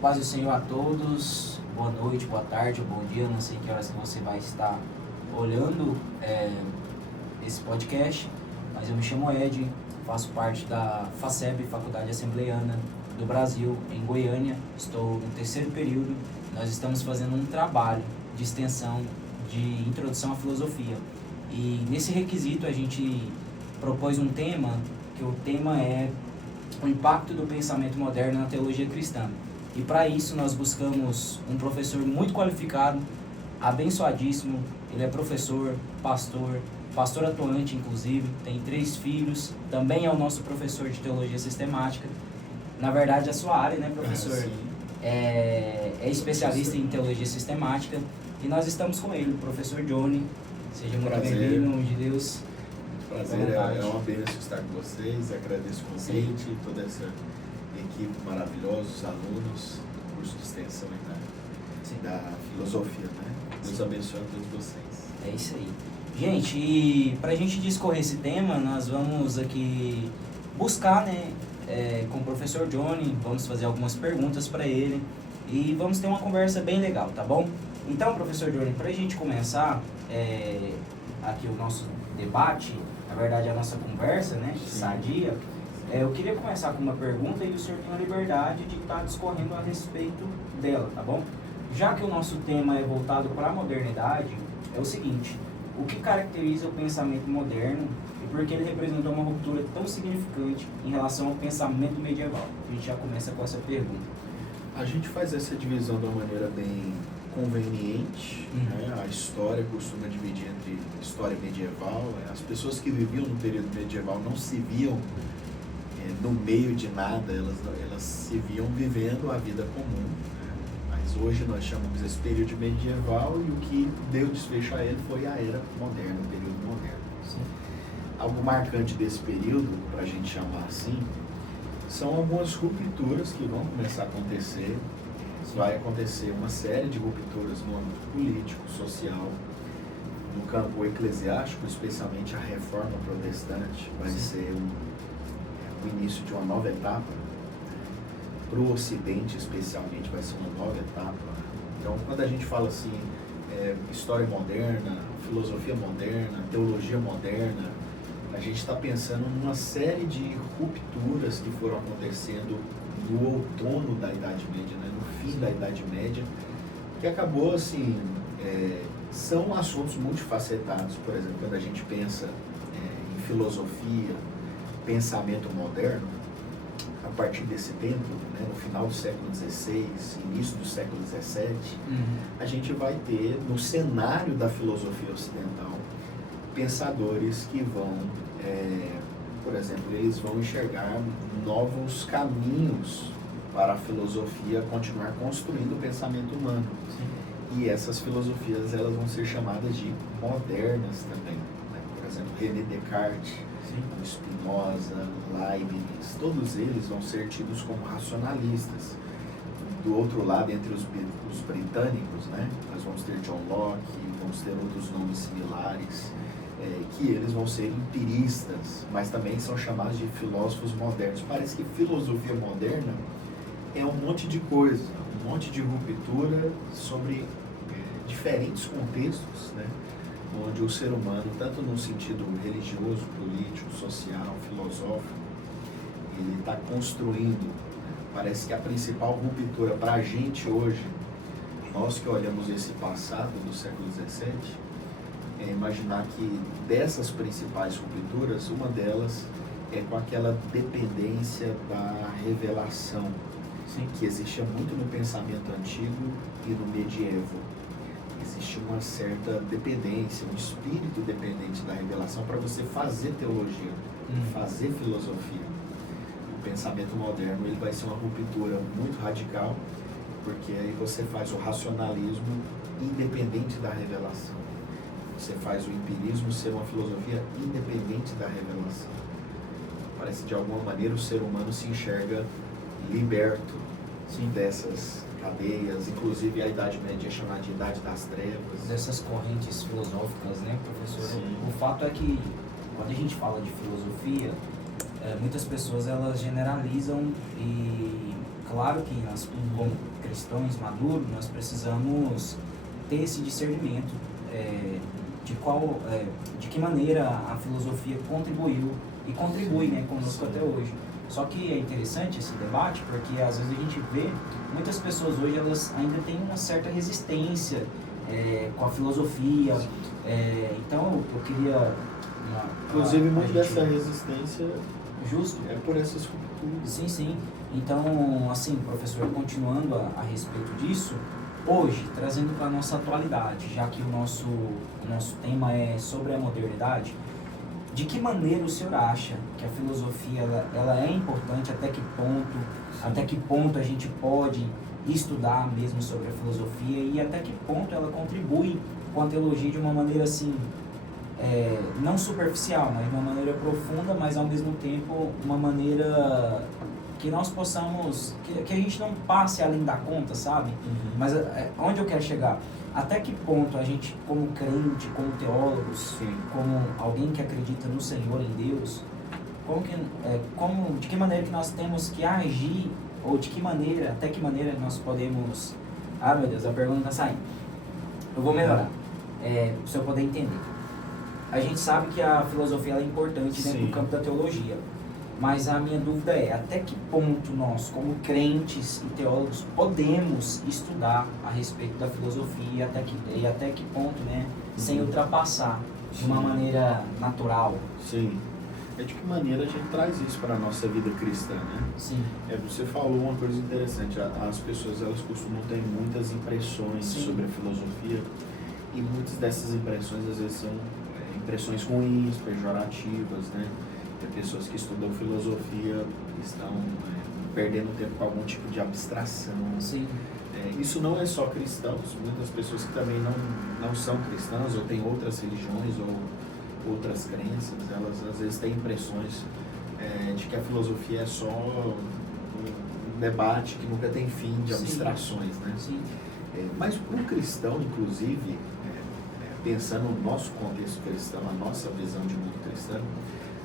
Paz do Senhor a todos, boa noite, boa tarde, bom dia, não sei que horas que você vai estar olhando esse podcast, mas eu me chamo Ed, faço parte da FACEB, Faculdade Assembleiana do Brasil, em Goiânia, estou no terceiro período, nós estamos fazendo um trabalho de extensão de introdução à filosofia, e nesse requisito a gente propôs um tema, que o tema é o impacto do pensamento moderno na teologia cristã. E para isso nós buscamos um professor muito qualificado, abençoadíssimo. Ele é professor, pastor atuante inclusive, tem 3 filhos, também é o nosso professor de teologia sistemática. Na verdade a sua área, né, professor? É especialista em teologia sistemática. E nós estamos com ele, o professor Johnny. Seja muito bem-vindo, em nome de Deus. Prazer, é uma bênção estar com vocês, agradeço o convite, toda essa equipe maravilhosa, os alunos do curso de extensão da filosofia, né? Deus abençoe a todos vocês. É isso aí. Gente, e pra gente discorrer esse tema, nós vamos aqui buscar, né, com o professor Johnny, vamos fazer algumas perguntas para ele e vamos ter uma conversa bem legal, tá bom? Então, professor Johnny, pra gente começar aqui o nosso debate, na verdade a nossa conversa, né, sadia, eu queria começar com uma pergunta e o senhor tem a liberdade de estar discorrendo a respeito dela, tá bom? Já que o nosso tema é voltado para a modernidade, é o seguinte: o que caracteriza o pensamento moderno e por que ele representou uma ruptura tão significante em relação ao pensamento medieval? A gente já começa com essa pergunta. A gente faz essa divisão de uma maneira bem conveniente, né? A história costuma dividir entre história medieval, as pessoas que viviam no período medieval não se viam no meio de nada, elas se viam vivendo a vida comum, né? Mas hoje nós chamamos esse período de medieval e o que deu desfecho a ele foi a era moderna, o período moderno. Sim. Algo marcante desse período, para a gente chamar assim, são algumas rupturas que vão começar a acontecer. Vai acontecer uma série de rupturas no âmbito político, social, no campo eclesiástico, especialmente a reforma protestante, vai ser o início de uma nova etapa. Para o Ocidente, especialmente, vai ser uma nova etapa. Então, quando a gente fala assim, história moderna, filosofia moderna, teologia moderna, a gente está pensando numa série de rupturas que foram acontecendo no outono da Idade Média, né? No fim da Idade Média, que acabou assim, são assuntos multifacetados. Por exemplo, quando a gente pensa em filosofia, pensamento moderno, a partir desse tempo, né, no final do século XVI, início do século XVII, a gente vai ter no cenário da filosofia ocidental pensadores que vão, por exemplo, eles vão enxergar novos caminhos para a filosofia continuar construindo o pensamento humano. Sim. E essas filosofias elas vão ser chamadas de modernas também, né? Por exemplo, René Descartes, Spinoza, Leibniz, todos eles vão ser tidos como racionalistas. Do outro lado, entre os britânicos, né, nós vamos ter John Locke, vamos ter outros nomes similares, que eles vão ser empiristas, mas também são chamados de filósofos modernos. Parece que filosofia moderna é um monte de coisa, um monte de ruptura sobre diferentes contextos, né, onde o ser humano, tanto no sentido religioso, político, social, filosófico, ele está construindo. Parece que a principal ruptura para a gente hoje, nós que olhamos esse passado do século XVII, é imaginar que dessas principais rupturas, uma delas é com aquela dependência da revelação. Sim. Que existia muito no pensamento antigo e no medievo. Existe uma certa dependência, um espírito dependente da revelação para você fazer teologia, fazer filosofia. O pensamento moderno ele vai ser uma ruptura muito radical, porque aí você faz o racionalismo independente da revelação. Você faz o empirismo ser uma filosofia independente da revelação. Parece que de alguma maneira o ser humano se enxerga liberto. Sim. Dessas cadeias, inclusive a Idade Média é chamada de Idade das Trevas. Dessas correntes filosóficas, né, professor? Sim. O fato é que, quando a gente fala de filosofia, muitas pessoas elas generalizam e claro que nós, como cristãos maduros, nós precisamos ter esse discernimento de que maneira a filosofia contribuiu e contribui, né, conosco até hoje. Só que é interessante esse debate porque às vezes a gente vê muitas pessoas hoje, elas ainda têm uma certa resistência com a filosofia. Então eu queria... Inclusive, muito dessa resistência justo é por essas culturas. Sim, sim. Então, assim, professor, continuando a respeito disso, hoje, trazendo para a nossa atualidade, já que o nosso tema é sobre a modernidade, de que maneira o senhor acha que a filosofia ela é importante, até que ponto a gente pode estudar mesmo sobre a filosofia e até que ponto ela contribui com a teologia de uma maneira assim, não superficial, mas de uma maneira profunda, mas ao mesmo tempo uma maneira que nós possamos, que a gente não passe além da conta, sabe? Mas onde eu quero chegar? Até que ponto a gente, como crente, como teólogos, como alguém que acredita no Senhor, em Deus, de que maneira que nós temos que agir, ou até que maneira nós podemos... Ah, meu Deus, a pergunta está saindo. Eu vou melhorar, para o senhor poder entender. A gente sabe que a filosofia é importante dentro do campo da teologia, mas a minha dúvida é até que ponto nós, como crentes e teólogos, podemos estudar a respeito da filosofia e até que ponto, né, sem ultrapassar de uma maneira natural. Sim. De que maneira a gente traz isso para a nossa vida cristã, né? Sim. Você falou uma coisa interessante, as pessoas elas costumam ter muitas impressões sobre a filosofia e muitas dessas impressões às vezes são impressões ruins, pejorativas, né? Pessoas que estudam filosofia estão perdendo tempo com algum tipo de abstração. Sim. Isso não é só cristãos, muitas pessoas que também não são cristãs ou têm outras religiões ou outras crenças, elas às vezes têm impressões de que a filosofia é só um debate que nunca tem fim, de abstrações, né? Sim. Mas para um cristão, inclusive, pensando no nosso contexto cristão, a nossa visão de mundo cristão,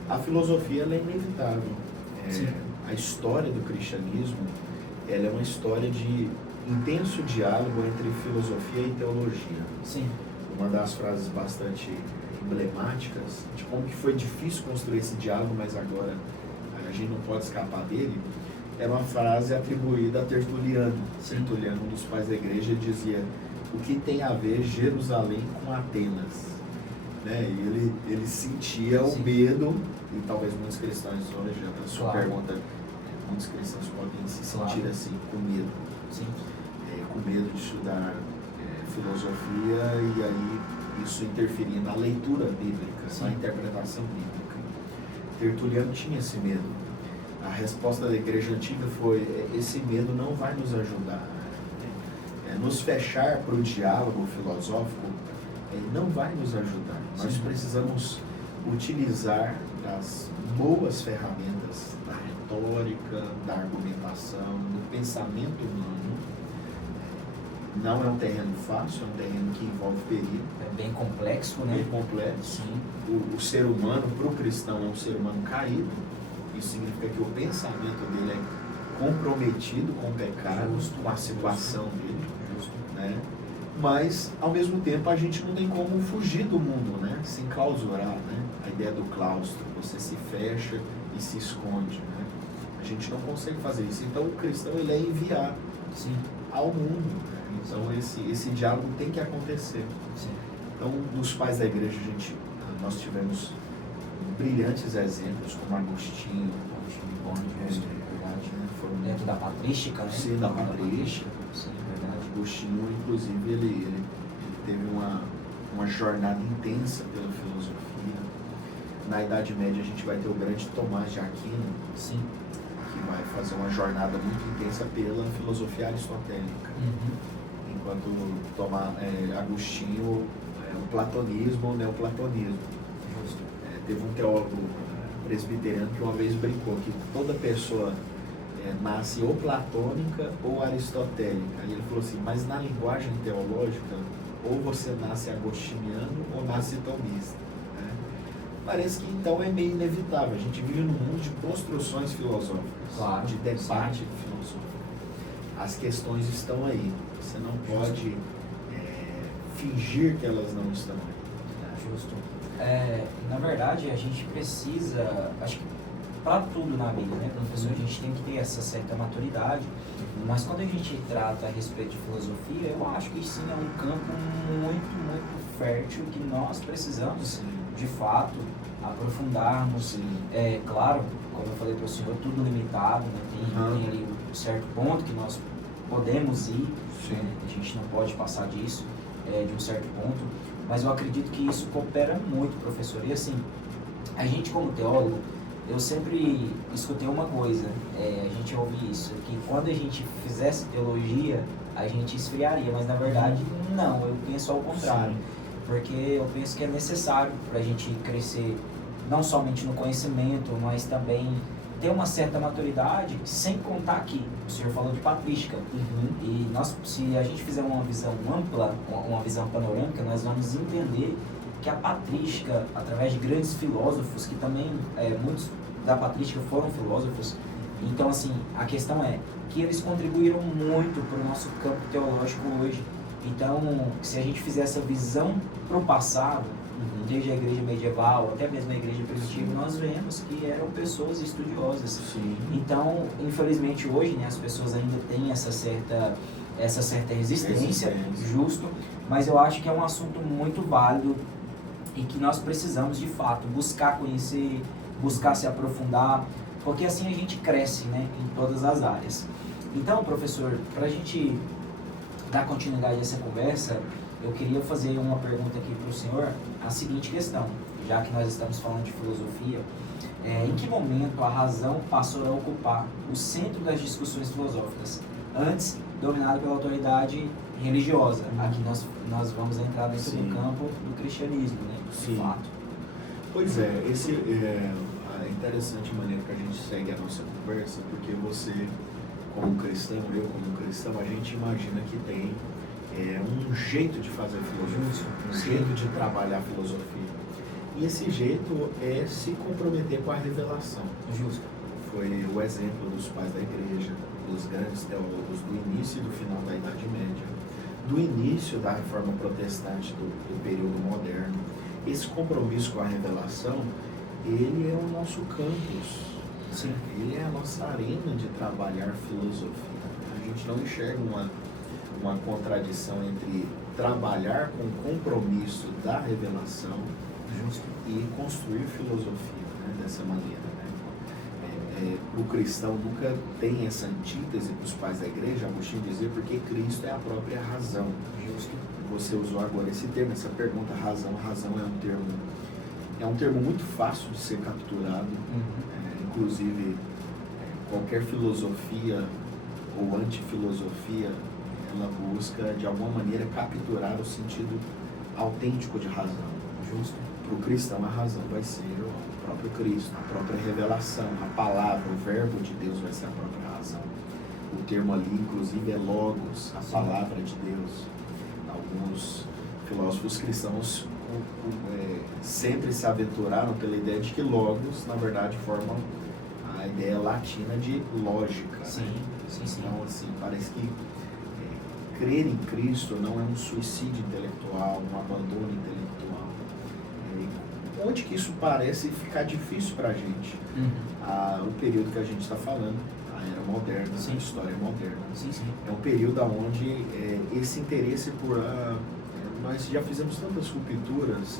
a filosofia ela é inevitável. A história do cristianismo ela é uma história de intenso diálogo entre filosofia e teologia. Sim. Uma das frases bastante emblemáticas de como que foi difícil construir esse diálogo, mas agora a gente não pode escapar dele, era uma frase atribuída a Tertuliano. Tertuliano, um dos pais da igreja, dizia: o que tem a ver Jerusalém com Atenas? Né? E ele sentia o medo, e talvez muitos cristãos hoje, a sua pergunta, muitos cristãos podem se sentir assim, com medo. Com medo de estudar filosofia e aí isso interferir na leitura bíblica, na interpretação bíblica. Tertuliano tinha esse medo. A resposta da igreja antiga foi: esse medo não vai nos ajudar. Nos fechar para o diálogo filosófico não vai nos ajudar. Nós precisamos utilizar as boas ferramentas da retórica, da argumentação, do pensamento humano. Não é um terreno fácil, é um terreno que envolve perigo. É bem complexo, né? Bem complexo. O ser humano, para o cristão, é um ser humano caído. Isso significa que o pensamento dele é comprometido com o pecado, com a situação dele. Né? Mas, ao mesmo tempo, a gente não tem como fugir do mundo, né? Se enclausurar, né? A ideia do claustro, você se fecha e se esconde, né? A gente não consegue fazer isso. Então, o cristão ele é enviado ao mundo, né? Então, esse diálogo tem que acontecer. Então, nos pais da igreja, nós tivemos brilhantes exemplos, como Agostinho, dentro da patrística, né? Sim, da patrística. Sim, verdade. Agostinho, inclusive, ele teve uma jornada intensa pela filosofia. Na Idade Média, a gente vai ter o grande Tomás de Aquino, que vai fazer uma jornada muito intensa pela filosofia aristotélica. Enquanto Agostinho, o platonismo, o neoplatonismo. Teve um teólogo presbiteriano que uma vez brincou que toda pessoa nasce ou platônica ou aristotélica. E ele falou assim: mas na linguagem teológica, ou você nasce agostiniano ou nasce tomista. Né? Parece que então é meio inevitável. A gente vive num mundo de construções filosóficas, de debate filosófico. as questões estão aí. Você não pode fingir que elas não estão aí. Justo. Na verdade, a gente precisa, acho que para tudo na vida, né, professor, a gente tem que ter essa certa maturidade, mas quando a gente trata a respeito de filosofia, eu acho que sim é um campo muito, muito fértil que nós precisamos, de fato, aprofundarmos. Claro, como eu falei para o senhor, tudo limitado, né, tem ali um certo ponto que nós podemos ir, né, a gente não pode passar disso, de um certo ponto, mas eu acredito que isso coopera muito, professor. E assim, a gente como teólogo, eu sempre escutei uma coisa, a gente ouve isso, que quando a gente fizesse teologia, a gente esfriaria, mas na verdade não, eu penso ao contrário. Sim. Porque eu penso que é necessário para a gente crescer, não somente no conhecimento, mas também ter uma certa maturidade, sem contar que o senhor falou de patrística. E se a gente fizer uma visão ampla, uma visão panorâmica, nós vamos entender que a patrística, através de grandes filósofos, que também muitos da patrística foram filósofos, então assim, a questão é que eles contribuíram muito para o nosso campo teológico hoje. Então, se a gente fizer essa visão para o passado, desde a igreja medieval, até mesmo a igreja primitiva, nós vemos que eram pessoas estudiosas. Sim. Então, infelizmente hoje, né, as pessoas ainda têm essa certa resistência, justo, mas eu acho que é um assunto muito válido e que nós precisamos, de fato, buscar conhecer, buscar se aprofundar, porque assim a gente cresce, né, em todas as áreas. Então, professor, para a gente dar continuidade a essa conversa, eu queria fazer uma pergunta aqui para o senhor, a seguinte questão, já que nós estamos falando de filosofia, em que momento a razão passou a ocupar o centro das discussões filosóficas, antes dominado pela autoridade religiosa? Aqui nós vamos entrar dentro do campo do cristianismo, né? De fato. Pois é interessante a maneira que a gente segue a nossa conversa, porque você, como cristão, eu como cristão, a gente imagina que tem um jeito de fazer filosofia, um jeito de trabalhar a filosofia. E esse jeito é se comprometer com a revelação. Justo. Foi o exemplo dos pais da igreja, dos grandes teólogos do início e do final da Idade Média, do início da Reforma Protestante do período moderno. Esse compromisso com a revelação, ele é o nosso campus. Sim. Ele é a nossa arena de trabalhar filosofia. A gente não enxerga uma contradição entre trabalhar com o compromisso da revelação e construir filosofia, né, dessa maneira. Né? O cristão nunca tem essa antítese para os pais da igreja, Agostinho dizer, porque Cristo é a própria razão. Justo. Você usou agora esse termo, essa pergunta, razão. Razão é um termo muito fácil de ser capturado. Inclusive, qualquer filosofia ou antifilosofia, ela busca, de alguma maneira, capturar o sentido autêntico de razão. Justo. Para o cristão, a razão vai ser o próprio Cristo, a própria revelação, a palavra, o verbo de Deus vai ser a própria razão. O termo ali, inclusive, é logos, a palavra de Deus. Alguns filósofos cristãos sempre se aventuraram pela ideia de que logos, na verdade, formam a ideia latina de lógica. Sim, né? sim. Então, assim, parece que crer em Cristo não é um suicídio intelectual, um abandono intelectual. Onde que isso parece ficar difícil para a gente? O período que a gente está falando, a era moderna, a história moderna, é um período onde esse interesse por... nós já fizemos tantas rupturas,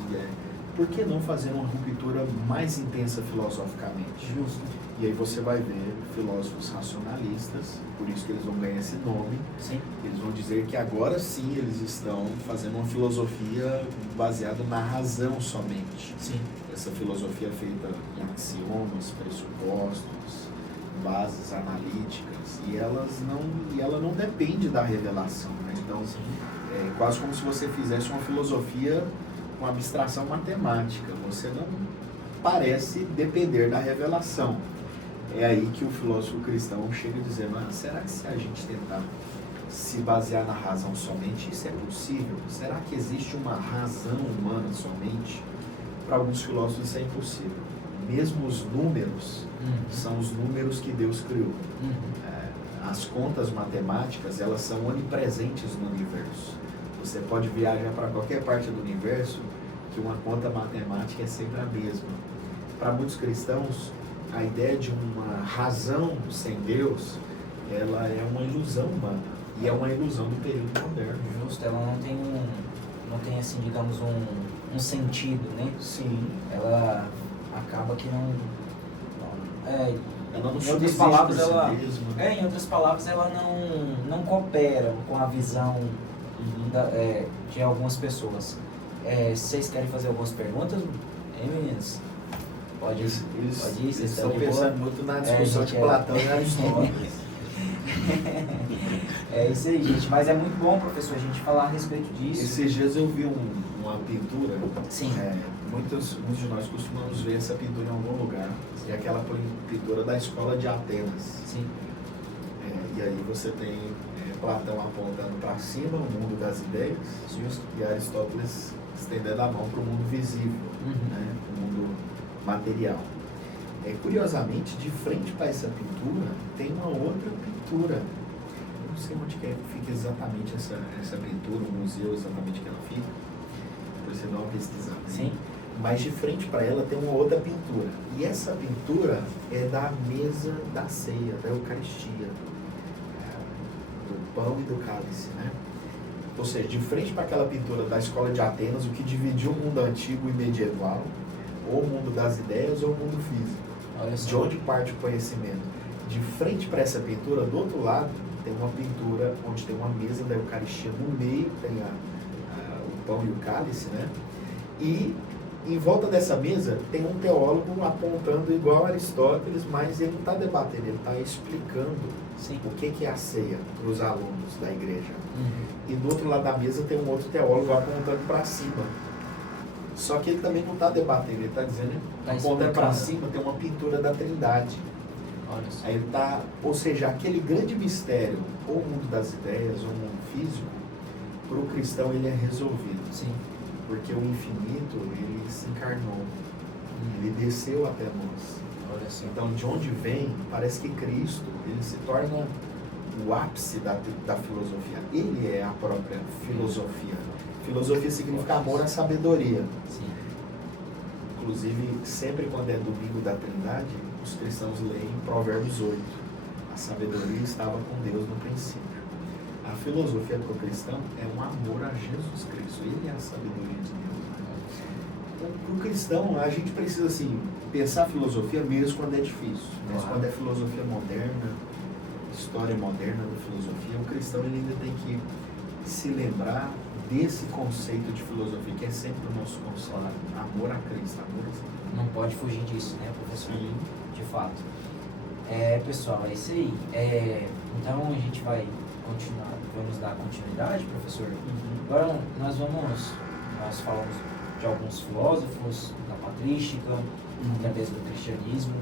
por que não fazer uma ruptura mais intensa filosoficamente? Justo. E aí você vai ver filósofos racionalistas, por isso que eles vão ganhar esse nome. Sim. Eles vão dizer que agora sim eles estão fazendo uma filosofia baseada na razão somente. Sim. Essa filosofia feita em axiomas, pressupostos, bases analíticas, e ela não depende da revelação. Né? Então, é quase como se você fizesse uma filosofia com abstração matemática. Você não parece depender da revelação. É aí que o filósofo cristão chega dizendo, será que se a gente tentar se basear na razão somente, isso é possível? Será que existe uma razão humana somente? Para alguns filósofos isso é impossível. Mesmo os números são os números que Deus criou. as contas matemáticas, elas são onipresentes no universo. Você pode viajar para qualquer parte do universo, que uma conta matemática é sempre a mesma. Para muitos cristãos, a ideia de uma razão sem Deus, ela é uma ilusão humana, e é uma ilusão do período moderno. Justo, ela não tem assim, digamos, um sentido, né? Sim. Ela acaba que não ela não em outras palavras, por si ela mesma. em outras palavras, ela não coopera com a visão de algumas pessoas. Vocês querem fazer algumas perguntas, meninas? Pode ir, Eles vocês estão estão de boa? pensando muito na discussão de Platão e Aristóteles. É isso aí, gente. Mas é muito bom, professor, a gente falar a respeito disso. Esses dias eu vi uma pintura. Sim. Muitos de nós costumamos ver essa pintura em algum lugar. É aquela pintura da escola de Atenas. Sim. E aí você tem Platão apontando para cima, o mundo das ideias, Justo. e Aristóteles estendendo a mão para o mundo visível, né? O mundo material. Curiosamente, de frente para essa pintura, tem uma outra pintura. Eu não sei onde que fica exatamente essa pintura, o museu exatamente que ela fica. Depois você dá uma pesquisada. Sim. Mas de frente para ela tem uma outra pintura. E essa pintura é da mesa da ceia, da Eucaristia, do pão e do cálice, né? Ou seja, de frente para aquela pintura da escola de Atenas, o que dividiu o mundo antigo e medieval, ou o mundo das ideias ou o mundo físico. Olha só. De onde parte o conhecimento? De frente para essa pintura, do outro lado, tem uma pintura onde tem uma mesa da Eucaristia, no meio tem o pão e o cálice, né? E em volta dessa mesa tem um teólogo apontando igual a Aristóteles, mas ele não está debatendo, ele está explicando Sim. o que é a ceia para os alunos da igreja. Uhum. E do outro lado da mesa tem um outro teólogo apontando para cima. Só que ele também não está debatendo, ele está dizendo, apontando para cima tem uma pintura da Trindade. Olha só. Aí ele está, ou seja, aquele grande mistério, ou o mundo das ideias, ou o mundo físico, para o cristão ele é resolvido. Sim. Porque o infinito, ele se encarnou, ele desceu até nós. Olha só. Então, de onde vem, parece que Cristo, ele se torna o ápice da filosofia. Ele é a própria filosofia. Filosofia significa amor à sabedoria. Sim. Inclusive, sempre quando é domingo da Trindade, os cristãos leem Provérbios 8. A sabedoria estava com Deus no princípio. A filosofia do cristão é um amor a Jesus Cristo. Ele é a sabedoria de Deus. Então, para o cristão, a gente precisa assim, pensar a filosofia mesmo quando é difícil. Mas Claro. quando é filosofia moderna, história moderna da filosofia, o cristão ele ainda tem que se lembrar desse conceito de filosofia, que é sempre o nosso conceito. Amor a Cristo, amor a Cristo. Não pode fugir disso, né, professor? Sim. De fato. Pessoal, é isso aí. Então a gente vai continuar, vamos dar continuidade, professor. Agora nós falamos de alguns filósofos da patrística, através do cristianismo.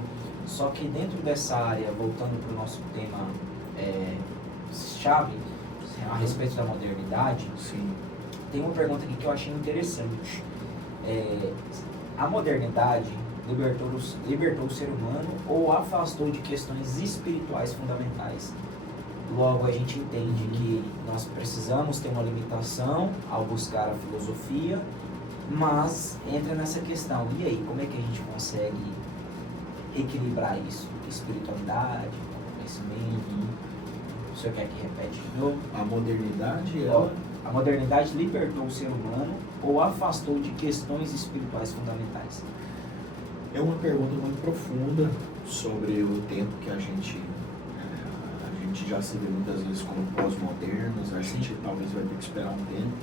Só que dentro dessa área, voltando para o nosso tema chave, a respeito da modernidade, Sim. tem uma pergunta aqui que eu achei interessante. A modernidade libertou o ser humano ou afastou de questões espirituais fundamentais? Logo, a gente entende que nós precisamos ter uma limitação ao buscar a filosofia, mas entra nessa questão, e aí, como é que a gente consegue equilibrar isso? Espiritualidade, conhecimento. O senhor quer que repete de novo? A modernidade, ela... A modernidade libertou o ser humano ou afastou de questões espirituais fundamentais? É uma pergunta muito profunda sobre o tempo que a gente já se vê muitas vezes como pós-modernos. A gente talvez vai ter que esperar um tempo.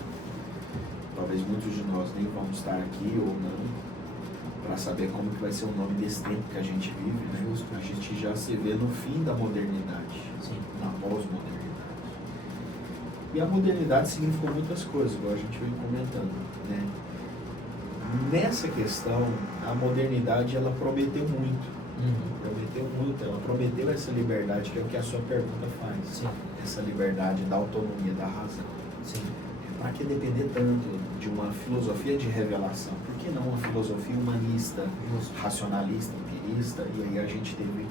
Talvez muitos de nós nem vamos estar aqui ou não, para saber como que vai ser o nome desse tempo que a gente vive, né? A gente já se vê no fim da modernidade, na pós-modernidade. E a modernidade significou muitas coisas, igual a gente veio comentando, né? Nessa questão, a modernidade ela prometeu muito. Ela prometeu essa liberdade, que é o que a sua pergunta faz. Sim. Essa liberdade da autonomia, da razão. Sim. Para que depender tanto de uma filosofia de revelação? Por que não uma filosofia humanista, racionalista, empirista? E aí a gente teve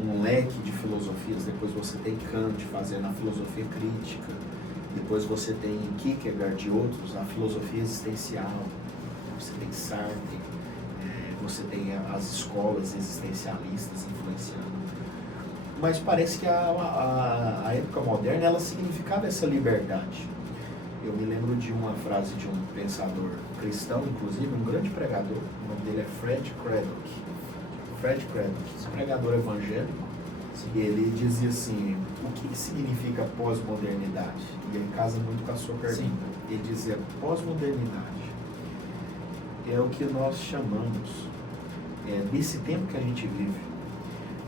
um leque de filosofias. Depois você tem Kant fazendo a filosofia crítica, depois você tem Kierkegaard e outros, a filosofia existencial, você tem Sartre, você tem as escolas existencialistas influenciando. Mas parece que a época moderna, ela significava essa liberdade. Eu me lembro de uma frase de um pensador cristão, inclusive, um grande pregador, o nome dele é Fred Craddock. Fred Craddock, um pregador evangélico, e ele dizia assim, o que significa pós-modernidade? E ele casa muito com a sua pergunta. Sim. Ele dizia, pós-modernidade é o que nós chamamos desse tempo que a gente vive,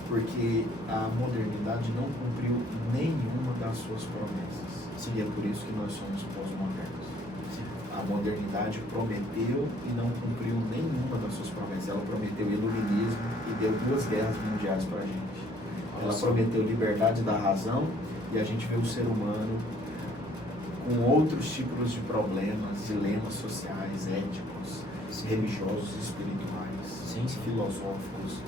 porque a modernidade não cumpriu nenhuma das suas promessas. Sim. E é por isso que nós somos pós-modernos. A modernidade prometeu e não cumpriu nenhuma das suas promessas. Ela prometeu iluminismo e deu 2 guerras mundiais para a gente. Ela prometeu liberdade da razão e a gente vê o ser humano com outros tipos de problemas, dilemas sociais, éticos, sim, religiosos, espirituais, sim, filosóficos.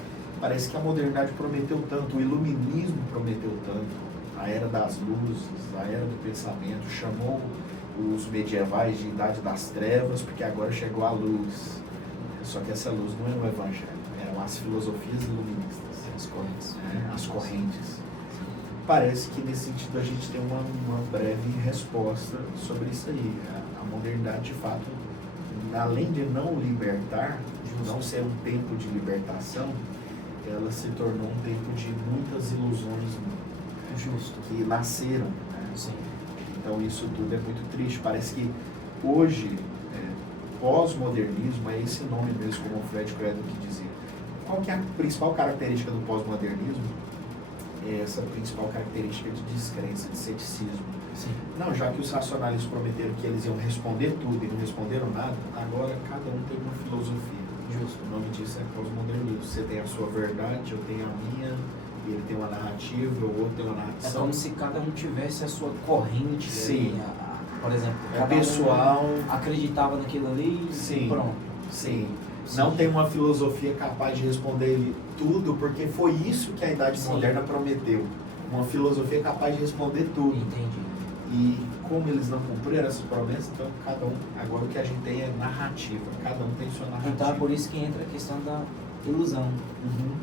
Parece que a modernidade prometeu tanto, o iluminismo prometeu tanto, a era das luzes, a era do pensamento, chamou os medievais de idade das trevas, porque agora chegou a luz. Só que essa luz não é o evangelho, eram as filosofias iluministas. As correntes. As correntes. Parece que nesse sentido a gente tem uma breve resposta sobre isso aí. A modernidade, de fato, além de não libertar, de não ser um tempo de libertação, ela se tornou um tempo de muitas ilusões que nasceram. Né? Sim. Então isso tudo é muito triste. Parece que hoje, pós-modernismo é esse nome mesmo, como o Fred Craddock dizia. Qual que é a principal característica do pós-modernismo? É essa principal característica de descrença, de ceticismo. Sim. Não, já que os racionalistas prometeram que eles iam responder tudo e não responderam nada, agora cada um tem uma filosofia. Justo. O nome disso é pós-modernismo. Você tem a sua verdade, eu tenho a minha, e ele tem uma narrativa, o outro tem uma narração. É como se cada um tivesse a sua corrente. Sim. Por exemplo, cada pessoal um acreditava naquilo ali. Sim. E pronto. Sim. Não tem uma filosofia capaz de responder tudo, porque foi isso que a Idade Moderna prometeu. Uma filosofia capaz de responder tudo. Entendi. E como eles não cumpriram essas promessas, então cada um, agora o que a gente tem é narrativa. Cada um tem sua narrativa. Então é por isso que entra a questão da ilusão,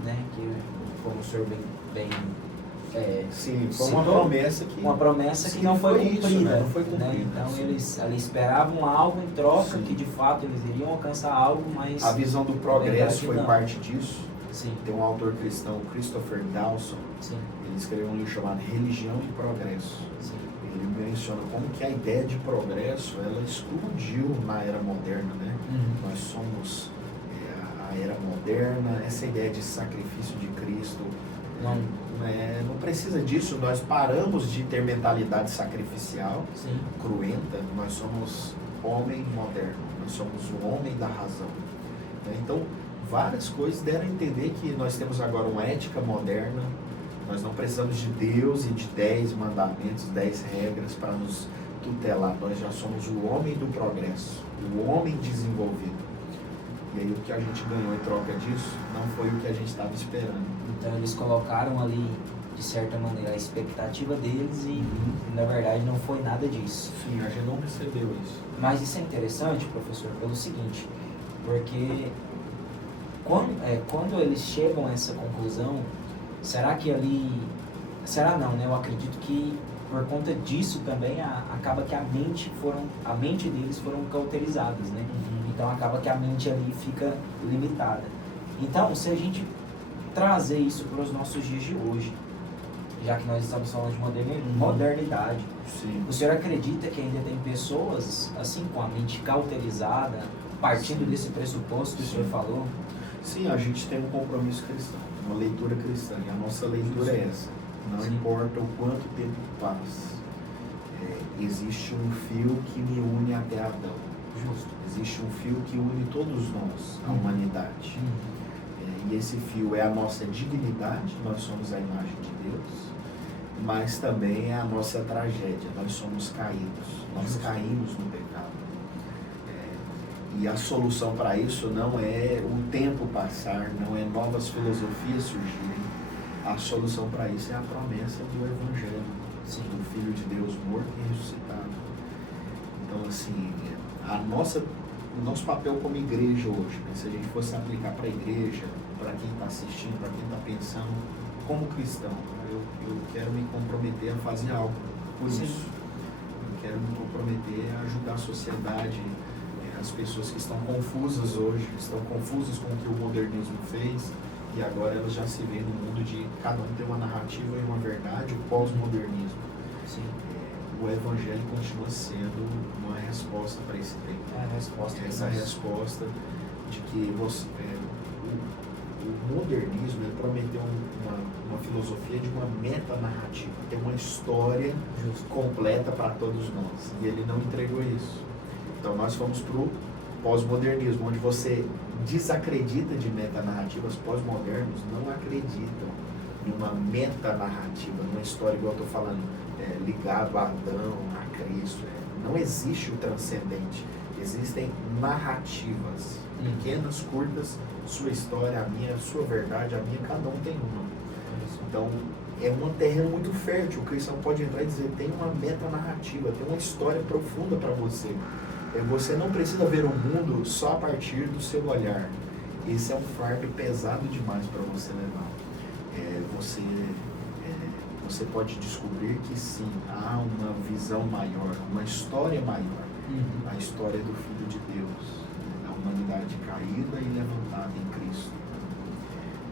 né? Que como o senhor bem sim, foi uma promessa que... Uma promessa que não foi cumprida. Isso, né? Não foi cumprida. Né? Então eles ali esperavam algo em troca, sim, que de fato eles iriam alcançar algo, mas... A visão do progresso foi parte disso. Sim. Tem um autor cristão, Christopher Dawson, sim, ele escreveu um livro chamado Religião e Progresso. Sim. Ele menciona como que a ideia de progresso, ela explodiu na era moderna, né? Uhum. Nós somos a era moderna, essa ideia de sacrifício de Cristo... Não precisa disso, nós paramos de ter mentalidade sacrificial, sim, cruenta, nós somos homem moderno, nós somos o homem da razão. Então, várias coisas deram a entender que nós temos agora uma ética moderna, nós não precisamos de Deus e de 10 mandamentos, 10 regras para nos tutelar, nós já somos o homem do progresso, o homem desenvolvido. E aí o que a gente ganhou em troca disso não foi o que a gente estava esperando. Então eles colocaram ali, de certa maneira, a expectativa deles e na verdade não foi nada disso. Sim, a gente não recebeu isso. Mas isso é interessante, professor, pelo seguinte, porque quando eles chegam a essa conclusão, será que ali... Será não, né? Eu acredito que por conta disso também acaba que a mente deles foram cauterizadas, né? Então acaba que a mente ali fica limitada. Então, se a gente trazer isso para os nossos dias de hoje, já que nós estamos falando de modernidade, sim, o senhor acredita que ainda tem pessoas assim com a mente cauterizada, partindo, sim, desse pressuposto que, sim, o senhor falou? Sim, a gente tem um compromisso cristão, uma leitura cristã, e a nossa leitura é essa. Não, sim, importa o quanto tempo passa, existe um fio que me une até Adão. Justo. Existe um fio que une todos nós, a humanidade. E esse fio é a nossa dignidade, nós somos a imagem de Deus, mas também é a nossa tragédia, nós somos caídos, nós caímos no pecado. E a solução para isso não é o tempo passar, não é novas filosofias surgirem, a solução para isso é a promessa do Evangelho, Sim. do Filho de Deus morto e ressuscitado. Então, assim, o nosso papel como igreja hoje, né, se a gente fosse aplicar para a igreja, para quem está assistindo, para quem está pensando, como cristão, eu quero me comprometer a fazer algo por Sim. isso. Eu quero me comprometer a ajudar a sociedade, as pessoas que estão confusas hoje, estão confusas com o que o modernismo fez, e agora elas já se veem no mundo de cada um ter uma narrativa e uma verdade, o pós-modernismo. Sim. O Evangelho continua sendo uma resposta para esse tempo. É a resposta. Essa resposta de que o modernismo ele prometeu uma filosofia de uma metanarrativa, ter uma história Justo. completa para todos nós, e ele não entregou isso. Então nós fomos para o pós-modernismo, onde você desacredita de metanarrativas. Pós-modernos não acreditam numa metanarrativa, numa história, igual eu estou falando, ligado a Adão, a Cristo. Não existe o transcendente, existem narrativas, pequenas, curtas, sua história, a minha, a sua verdade, a minha, cada um tem uma. Então, é um terreno muito fértil, o cristão pode entrar e dizer, tem uma metanarrativa, tem uma história profunda para você. Você não precisa ver o mundo só a partir do seu olhar. Esse é um fardo pesado demais para você levar. Você pode descobrir que sim, há uma visão maior, uma história maior. A história do Filho de Deus, a humanidade caída e levantada em Cristo.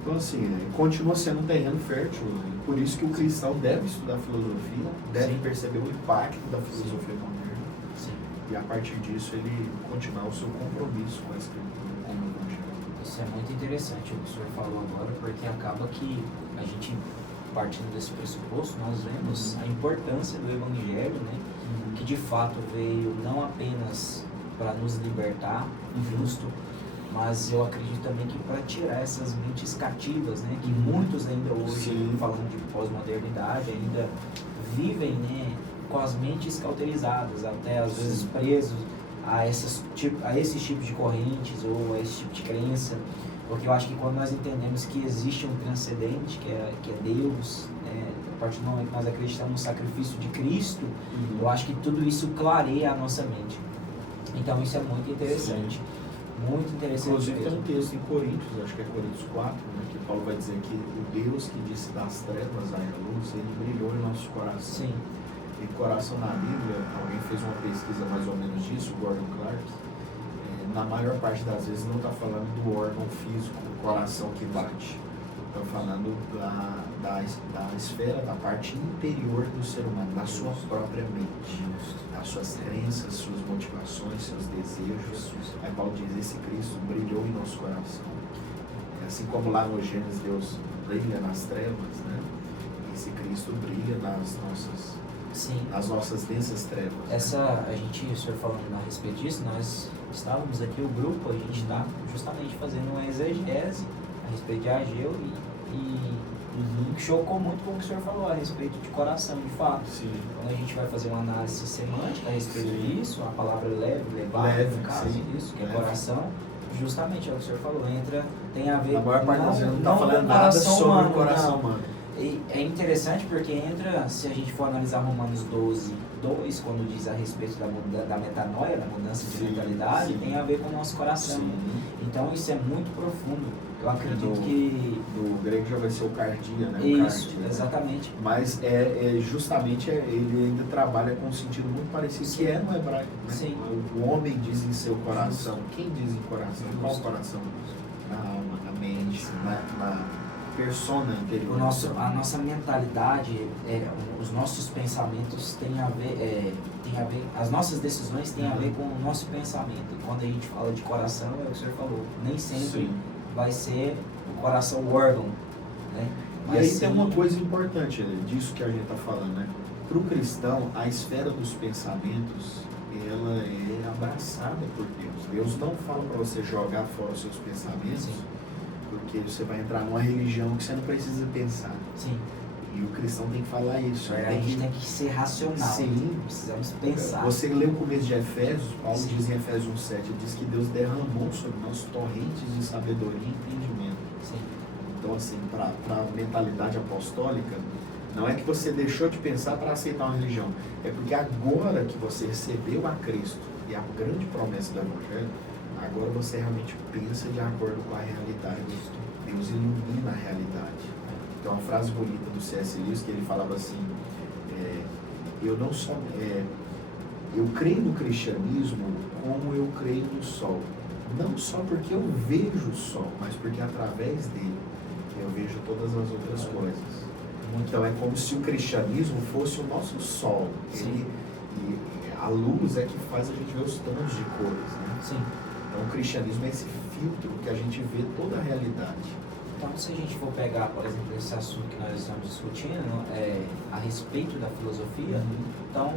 Então assim, continua sendo um terreno fértil, por isso que o cristão deve estudar filosofia, deve perceber o impacto da filosofia moderna. Sim. E a partir disso ele continuar o seu compromisso com a Escritura, com o Evangelho. Isso é muito interessante o que o senhor falou agora, porque acaba que a gente, partindo desse pressuposto, nós vemos a importância do Evangelho, né? Que de fato veio não apenas para nos libertar, justo, mas eu acredito também que para tirar essas mentes cativas, né? Que muitos ainda hoje, falando de pós-modernidade, ainda vivem, né? Com as mentes cauterizadas, até às vezes presos a esses tipos de correntes ou a esse tipo de crença, porque eu acho que quando nós entendemos que existe um transcendente, que é Deus, a partir do momento que nós acreditamos no sacrifício de Cristo, eu acho que tudo isso clareia a nossa mente. Então isso é muito interessante. Muito interessante. Inclusive mesmo. tem um texto em Coríntios, acho que é Coríntios 4, né, que Paulo vai dizer que o Deus que disse das trevas haja luz, ele brilhou em nosso coração. Sim. E coração na Bíblia, alguém fez uma pesquisa mais ou menos disso, o Gordon Clark, na maior parte das vezes não está falando do órgão físico, o coração que bate. Está falando da esfera, da parte interior do ser humano, da sua própria mente, das suas crenças, suas motivações, seus desejos. Aí Paulo diz, esse Cristo brilhou em nosso coração. Assim como lá no Gênesis Deus brilha nas trevas, né? Esse Cristo brilha nas nossas densas trevas. O senhor falando a respeito disso, nós estávamos aqui, o grupo, a gente está justamente fazendo uma exegese a respeito de Ageu e chocou muito com o que o senhor falou a respeito de coração, de fato. Sim. Quando a gente vai fazer uma análise semântica a respeito disso, a palavra leve, no caso disso, que é coração, justamente é o que o senhor falou, tem a ver a maior parte das vezes não está com falando o nada coração sobre humano, o coração não. humano. E é interessante porque se a gente for analisar Romanos 12, 2, quando diz a respeito da metanoia, da mudança de mentalidade, tem a ver com o nosso coração. Sim. Então isso é muito profundo. Eu acredito que... Do grego já vai ser o cardia, né? Isso, cardia, exatamente. Mas justamente ele ainda trabalha com um sentido muito parecido, que é no hebraico. Né? Sim. O homem diz em seu coração. Quem diz em coração? Qual coração? Na alma, na mente, na persona interior. A nossa mentalidade, os nossos pensamentos têm a ver, as nossas decisões têm a ver com o nosso pensamento. E quando a gente fala de coração, é o que o senhor falou, nem sempre vai ser o coração o órgão, né? Mas aí tem uma coisa importante disso que a gente está falando, né? Para o cristão, a esfera dos pensamentos, ela é abraçada por Deus. Deus não fala para você jogar fora os seus pensamentos, porque você vai entrar numa religião que você não precisa pensar. Sim. E o cristão tem que falar isso. A gente tem que ser racional. Sim. Precisamos pensar. Você lê o começo de Efésios, Paulo diz em Efésios 1,7, diz que Deus derramou sobre nós torrentes de sabedoria e entendimento. Sim. Então, assim, para a mentalidade apostólica, não é que você deixou de pensar para aceitar uma religião, é porque agora que você recebeu a Cristo e a grande promessa do Evangelho, agora você realmente pensa de acordo com a realidade. Deus ilumina a realidade. Então, uma frase bonita do C.S. Lewis, que ele falava assim, eu creio no cristianismo como eu creio no sol. Não só porque eu vejo o sol, mas porque através dele eu vejo todas as outras coisas. Então é como se o cristianismo fosse o nosso sol. E a luz é que faz a gente ver os tons de cores, né? Sim. Então o cristianismo é esse filtro que a gente vê toda a realidade. Então, se a gente for pegar, por exemplo, esse assunto que nós estamos discutindo, a respeito da filosofia, então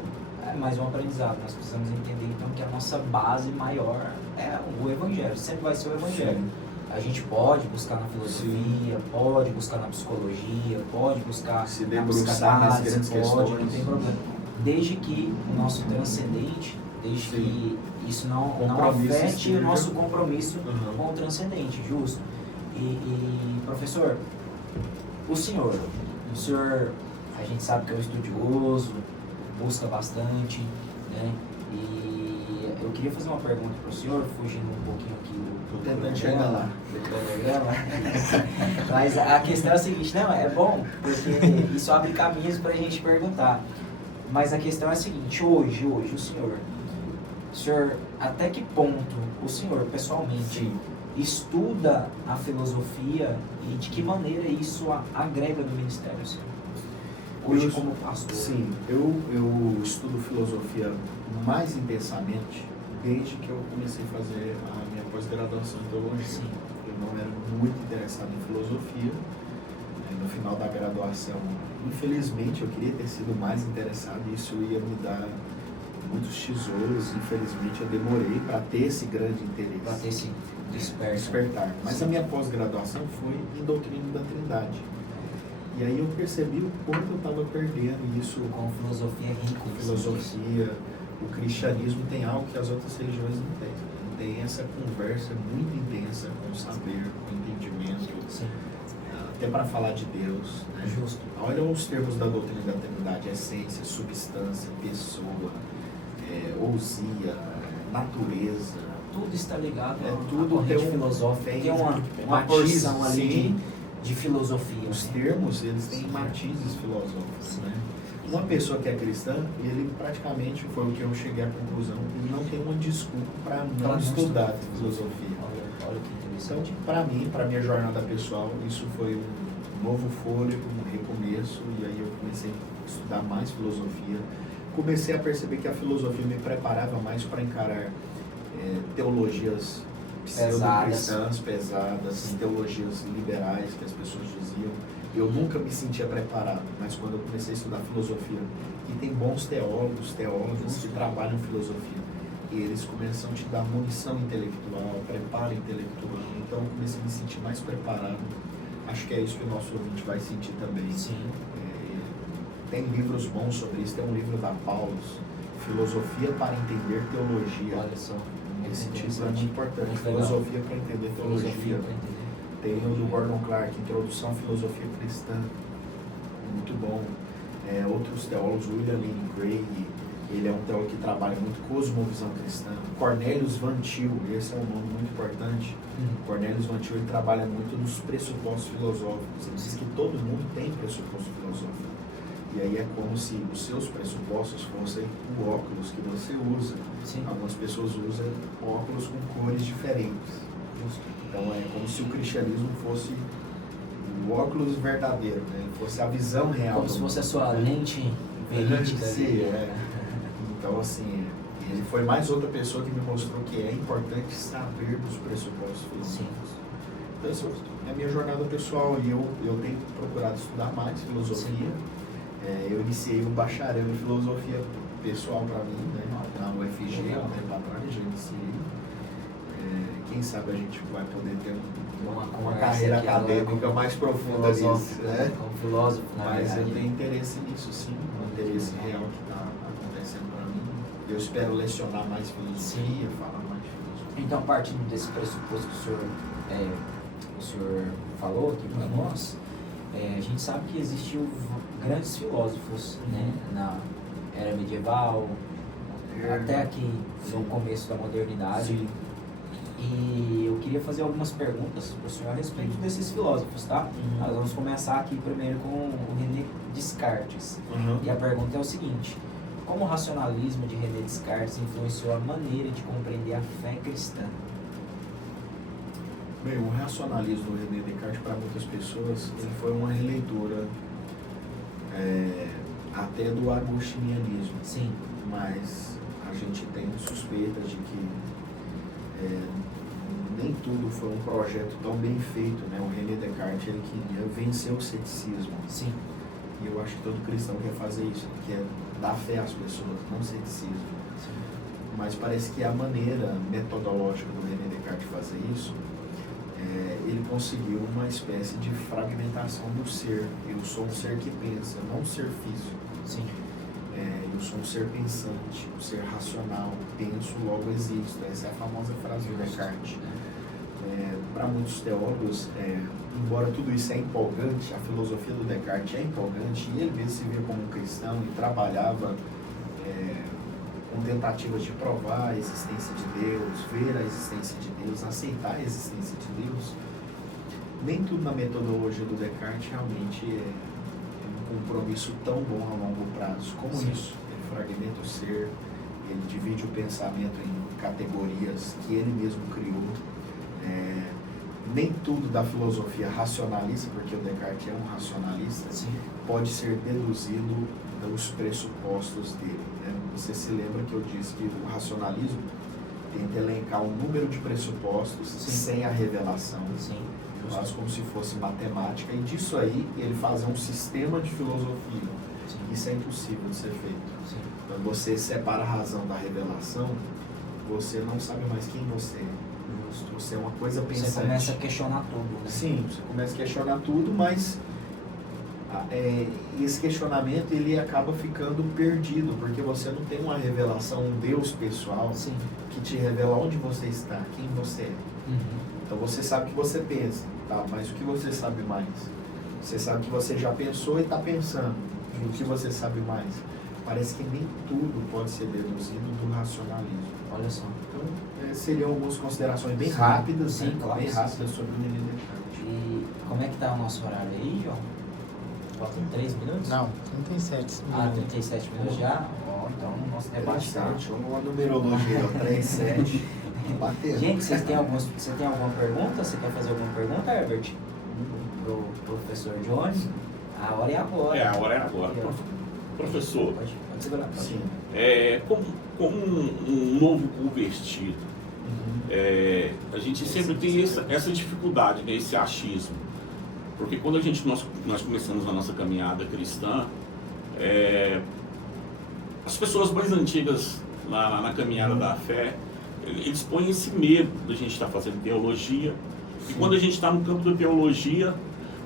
é mais um aprendizado. Nós precisamos entender então que a nossa base maior é o Evangelho, sempre vai ser o Evangelho. Sim. A gente pode buscar na filosofia, pode buscar na psicologia, pode buscar se na psicanálise, pode, não tem problema. Desde que o nosso transcendente, desde que isso não afete o nosso compromisso com o transcendente, justo. E professor, o senhor, a gente sabe que é um estudioso, busca bastante, né? E eu queria fazer uma pergunta para o senhor, fugindo um pouquinho aqui do tentando chegar lá. Mas a questão é a seguinte, não, é bom, porque isso abre caminhos para a gente perguntar. Mas a questão é a seguinte, hoje o senhor, até que ponto o senhor, pessoalmente, estuda a filosofia e de que maneira isso agrega no ministério, senhor? Hoje como pastor. Sim, eu estudo filosofia mais intensamente desde que eu comecei a fazer a minha pós-graduação em teologia. Sim. Eu não era muito interessado em filosofia. No final da graduação, infelizmente, eu queria ter sido mais interessado e isso ia me dar muitos tesouros. Infelizmente, eu demorei para ter esse grande interesse. Para ter esse despertar. Mas a minha pós-graduação foi em doutrina da Trindade. E aí eu percebi o quanto eu estava perdendo isso. Com filosofia rica. Com filosofia. O cristianismo tem algo que as outras religiões não têm. Tem essa conversa muito intensa com o saber, com o entendimento. Sim. Até para falar de Deus, né? Justo. Olha os termos da doutrina da Trindade: essência, substância, pessoa, ousia, natureza. Tudo está ligado tudo à corrente filosófica. Tem uma porção ali de filosofia. Os termos, eles têm matizes filosóficos, né? Uma pessoa que é cristã, ele praticamente, foi o que eu cheguei à conclusão, ele não tem uma desculpa para não estudar filosofia. Olha que interessante. Então, para mim, para minha jornada pessoal, isso foi um novo fôlego, um recomeço, e aí eu comecei a estudar mais filosofia. Comecei a perceber que a filosofia me preparava mais para encarar teologias pseudo-cristãs, pesadas, teologias liberais que as pessoas diziam. Eu nunca me sentia preparado, mas quando eu comecei a estudar filosofia, e tem bons teólogos que trabalham filosofia, e eles começam a te dar munição intelectual, preparo intelectual, então eu comecei a me sentir mais preparado. Acho que é isso que o nosso ouvinte vai sentir também. Sim. Tem livros bons sobre isso, tem um livro da Paulus, Filosofia para Entender Teologia. Olha só. Esse título é muito importante, Filosofia para Entender Teologia. Tem o do Gordon Clark, Introdução à Filosofia Cristã, muito bom. Outros teólogos, William Lane Craig, ele é um teólogo que trabalha muito cosmovisão cristã. Cornelius Van Til, esse é um nome muito importante. Cornelius Van Til, ele trabalha muito nos pressupostos filosóficos. Ele diz que todo mundo tem pressuposto filosófico. E aí é como se os seus pressupostos fossem o óculos que você usa. Sim. Algumas pessoas usam óculos com cores diferentes. Então é como se o cristianismo fosse o óculos verdadeiro, né? Fosse a visão real. Como se fosse a sua lente verídica. Sim, Então assim, ele foi mais outra pessoa que me mostrou que é importante saber dos pressupostos filosóficos. Então essa é a minha jornada pessoal e eu tenho procurado estudar mais filosofia. Eu iniciei um bacharel em filosofia pessoal para mim, né? Na UFG, há um tempo atrás, já iniciei. Quem sabe a gente vai poder ter uma carreira acadêmica mais profunda nisso, né? Como filósofo, Mas eu tenho interesse nisso, sim, um interesse real que está acontecendo para mim. Eu espero lecionar mais filosofia, falar mais de filosofia. Então, partindo desse pressuposto que o senhor o senhor falou aqui para nós, a gente sabe que existiu grandes filósofos, né, na era medieval, até aqui no começo da modernidade. Sim. E eu queria fazer algumas perguntas para o senhor a respeito desses filósofos, tá? Nós vamos começar aqui primeiro com o René Descartes. E a pergunta é o seguinte: como o racionalismo de René Descartes influenciou a maneira de compreender a fé cristã? Bem, o racionalismo do René Descartes, para muitas pessoas, ele foi uma releitura até do agostinianismo. Sim. Mas a gente tem suspeitas de que nem tudo foi um projeto tão bem feito, né? O René Descartes, ele queria vencer o ceticismo. Sim. E eu acho que todo cristão quer fazer isso, quer dar fé às pessoas, não ceticismo. Sim. Mas parece que a maneira metodológica do René Descartes de fazer isso, ele conseguiu uma espécie de fragmentação do ser. Eu sou um ser que pensa, não um ser físico. Sim. Eu sou um ser pensante, um ser racional, penso, logo existo. Essa é a famosa frase do Descartes. Para muitos teólogos, embora tudo isso é empolgante, a filosofia do Descartes é empolgante, e ele mesmo se via como um cristão e trabalhava com tentativas de provar a existência de Deus, ver a existência de Deus, aceitar a existência de Deus. Nem tudo na metodologia do Descartes realmente é um compromisso tão bom a longo prazo como Sim. isso. Ele fragmenta o ser, ele divide o pensamento em categorias que ele mesmo criou. Nem tudo da filosofia racionalista, porque o Descartes é um racionalista, Sim. pode ser deduzido dos pressupostos dele, né? Você se lembra que eu disse que o racionalismo tenta elencar um número de pressupostos sem a revelação. Sim. Faz como se fosse matemática, e disso aí ele fazer um sistema de filosofia. Sim. Isso é impossível de ser feito. Sim. Quando você separa a razão da revelação, você não sabe mais quem você é. Você é uma coisa pensante. Você começa a questionar tudo, né? Sim, você começa a questionar tudo, mas esse questionamento ele acaba ficando perdido, porque você não tem uma revelação, um Deus pessoal Sim. que te revela onde você está, quem você é. Então você sabe que você pensa, tá? Mas o que você sabe mais? Você sabe que você já pensou e está pensando. E o que você sabe mais? Parece que nem tudo pode ser deduzido do racionalismo. Olha só. Então, seriam algumas considerações bem Sim. rápidas, Sim, né? claro. Bem rápidas sobre o René Descartes. E como é que tá o nosso horário aí, João? Faltam 3 minutos? Não, 37. Ah, 37 minutos já? Ó, então o nosso debate tá... Vamos lá, numerologia, 3, 7. Batendo. Gente, você tem alguma pergunta? Você quer fazer alguma pergunta, Herbert? Pro professor Johnny? A hora é agora. A hora é agora. Aqui, ó. Professor, Pode segurar. Sim. como um novo convertido, a gente sempre tem essa dificuldade, né, esse achismo. Porque quando nós começamos a nossa caminhada cristã, as pessoas mais antigas na caminhada da fé, eles põem esse medo da gente estar fazendo teologia. E quando a gente está no campo da teologia,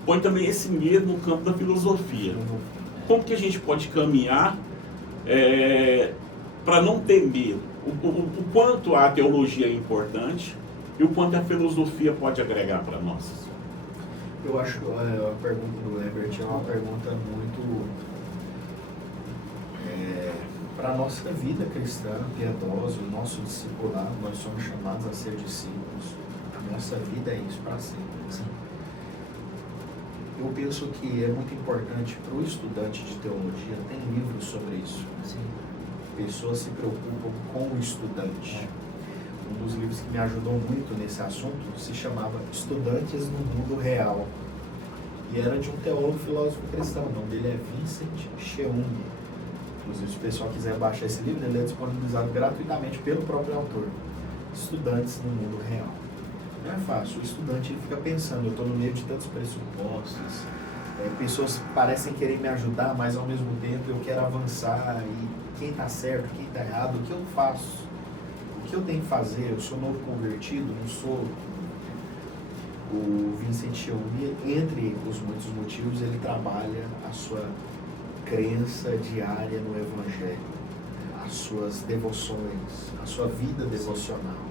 põe também esse medo no campo da filosofia. Como que a gente pode caminhar para não ter medo? O quanto a teologia é importante e o quanto a filosofia pode agregar para nós? Eu acho que a pergunta do Herbert é uma pergunta muito para a nossa vida cristã, piedosa, o nosso discipulado. Nós somos chamados a ser discípulos. A nossa vida é isso para sempre. Sim. Eu penso que é muito importante para o estudante de teologia, tem livros sobre isso. Sim. Pessoas se preocupam com o estudante. Um dos livros que me ajudou muito nesse assunto se chamava Estudantes no Mundo Real. E era de um teólogo filósofo cristão, o nome dele é Vincent Cheung. Inclusive, se o pessoal quiser baixar esse livro, ele é disponibilizado gratuitamente pelo próprio autor. Estudantes no Mundo Real. Não é fácil, o estudante ele fica pensando, eu estou no meio de tantos pressupostos, pessoas parecem querer me ajudar, mas ao mesmo tempo eu quero avançar, e quem está certo, quem está errado, o que eu faço? O que eu tenho que fazer? Eu sou novo convertido, não sou? O Vincent Cheung, entre os muitos motivos, ele trabalha a sua crença diária no Evangelho, as suas devoções, a sua vida devocional,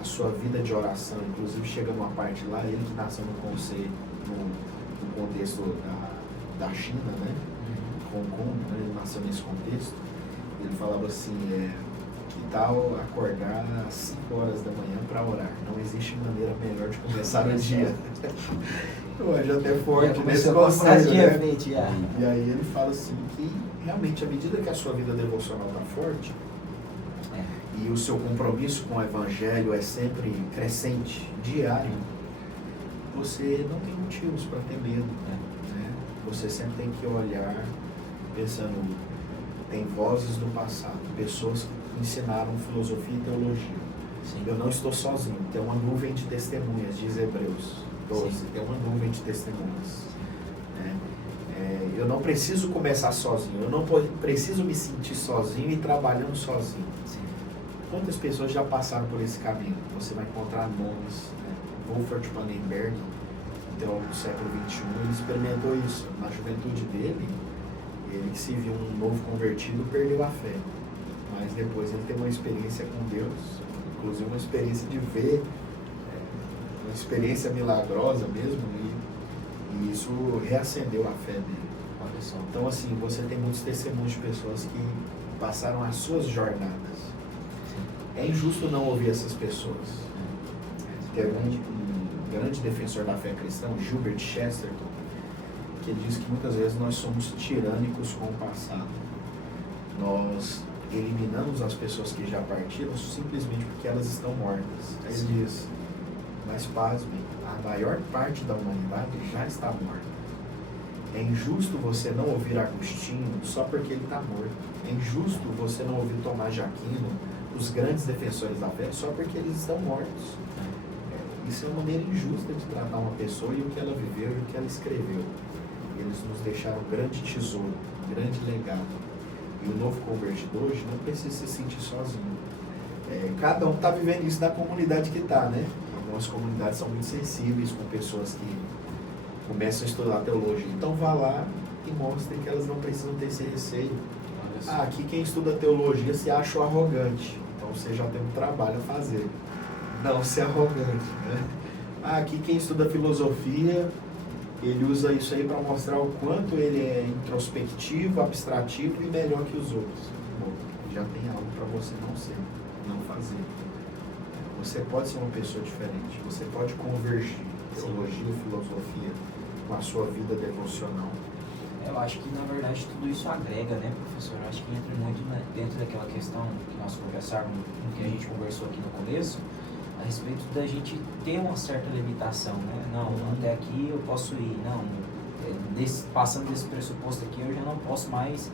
a sua vida de oração, inclusive chega numa parte lá, ele que nasceu no contexto da China, né? Hong Kong, né? Ele nasceu nesse contexto. Ele falava assim, que tal acordar às 5 horas da manhã para orar? Não existe maneira melhor de começar o dia. Hoje até forte nesse conceito, né? E aí ele fala assim que realmente à medida que a sua vida devocional está forte e o seu compromisso com o Evangelho é sempre crescente, diário, você não tem motivos para ter medo, né? Você sempre tem que olhar pensando, tem vozes do passado, pessoas que ensinaram filosofia e teologia. Sim. Eu não estou sozinho, tem uma nuvem de testemunhas, diz Hebreus 12, sim, tem uma nuvem de testemunhas. Né? Eu não preciso começar sozinho, eu não preciso me sentir sozinho e trabalhando sozinho. Sim. Quantas pessoas já passaram por esse caminho? Você vai encontrar nomes, né? Wolfert Pannenberg, teólogo do século XXI, ele experimentou isso. Na juventude dele, ele que se viu um novo convertido, perdeu a fé. Mas depois ele teve uma experiência com Deus, inclusive uma experiência de ver, uma experiência milagrosa mesmo, e isso reacendeu a fé dele. Então, assim, você tem muitos testemunhos de pessoas que passaram as suas jornadas. É injusto não ouvir essas pessoas. Teve um grande defensor da fé cristã, Gilbert Chesterton, que ele diz que muitas vezes nós somos tirânicos com o passado. Nós eliminamos as pessoas que já partiram simplesmente porque elas estão mortas. Aí ele diz, mas pasmem, a maior parte da humanidade já está morta. É injusto você não ouvir Agostinho só porque ele está morto. É injusto você não ouvir Tomás de Aquino, os grandes defensores da fé, só porque eles estão mortos. Isso é uma maneira injusta de tratar uma pessoa e o que ela viveu e o que ela escreveu. Eles nos deixaram um grande tesouro, um grande legado. E o novo convertido hoje não precisa se sentir sozinho. Cada um está vivendo isso da comunidade que está, né? Algumas comunidades são muito sensíveis com pessoas que começam a estudar teologia. Então vá lá e mostre que elas não precisam ter esse receio. Aqui quem estuda teologia se acha arrogante. Então você já tem um trabalho a fazer. Não ser arrogante, né? Aqui quem estuda filosofia, ele usa isso aí para mostrar o quanto ele é introspectivo, abstrativo e melhor que os outros. Bom, já tem algo para você não fazer. Você pode ser uma pessoa diferente, você pode convergir teologia e filosofia com a sua vida devocional. Eu acho que, na verdade, tudo isso agrega, né, professor? Eu acho que entra muito dentro daquela questão que nós conversamos, que a gente conversou aqui no começo, a respeito da gente ter uma certa limitação, né? Não, até aqui eu posso ir, não, passando desse pressuposto aqui eu já não posso mais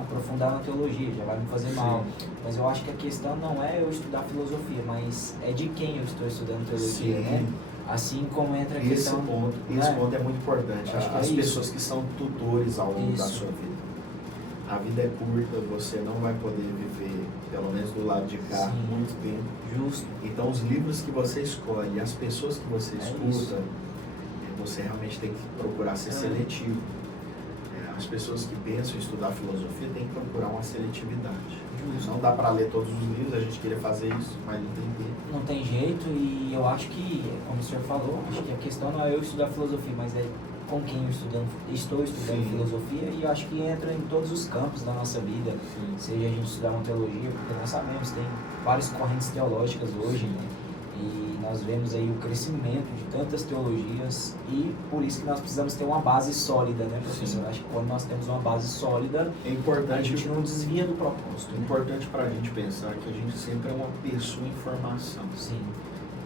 aprofundar na teologia, já vai me fazer mal. Mas eu acho que a questão não é eu estudar filosofia, mas é de quem eu estou estudando teologia, né? Assim como entra a questão... Esse ponto é muito importante. Acho que as é pessoas que são tutores ao longo da sua vida. A vida é curta, você não vai poder viver, pelo menos do lado de cá, muito tempo. Justo. Então os livros que você escolhe, as pessoas que você escuta, você realmente tem que procurar ser seletivo. As pessoas que pensam em estudar filosofia têm que procurar uma seletividade. Não dá para ler todos os livros, a gente queria fazer isso, mas não tem tempo. Não tem jeito, e eu acho que, como o senhor falou, acho que a questão não é eu estudar filosofia, mas é com quem estou estudando filosofia, e eu acho que entra em todos os campos da nossa vida, seja a gente estudar uma teologia, porque nós sabemos, tem várias correntes teológicas hoje, né? E nós vemos aí o crescimento de tantas teologias, e por isso que nós precisamos ter uma base sólida, né, professor? Acho que quando nós temos uma base sólida, é importante, a gente não desvia do propósito. É importante para a gente pensar que a gente sempre é uma pessoa em formação. Sim.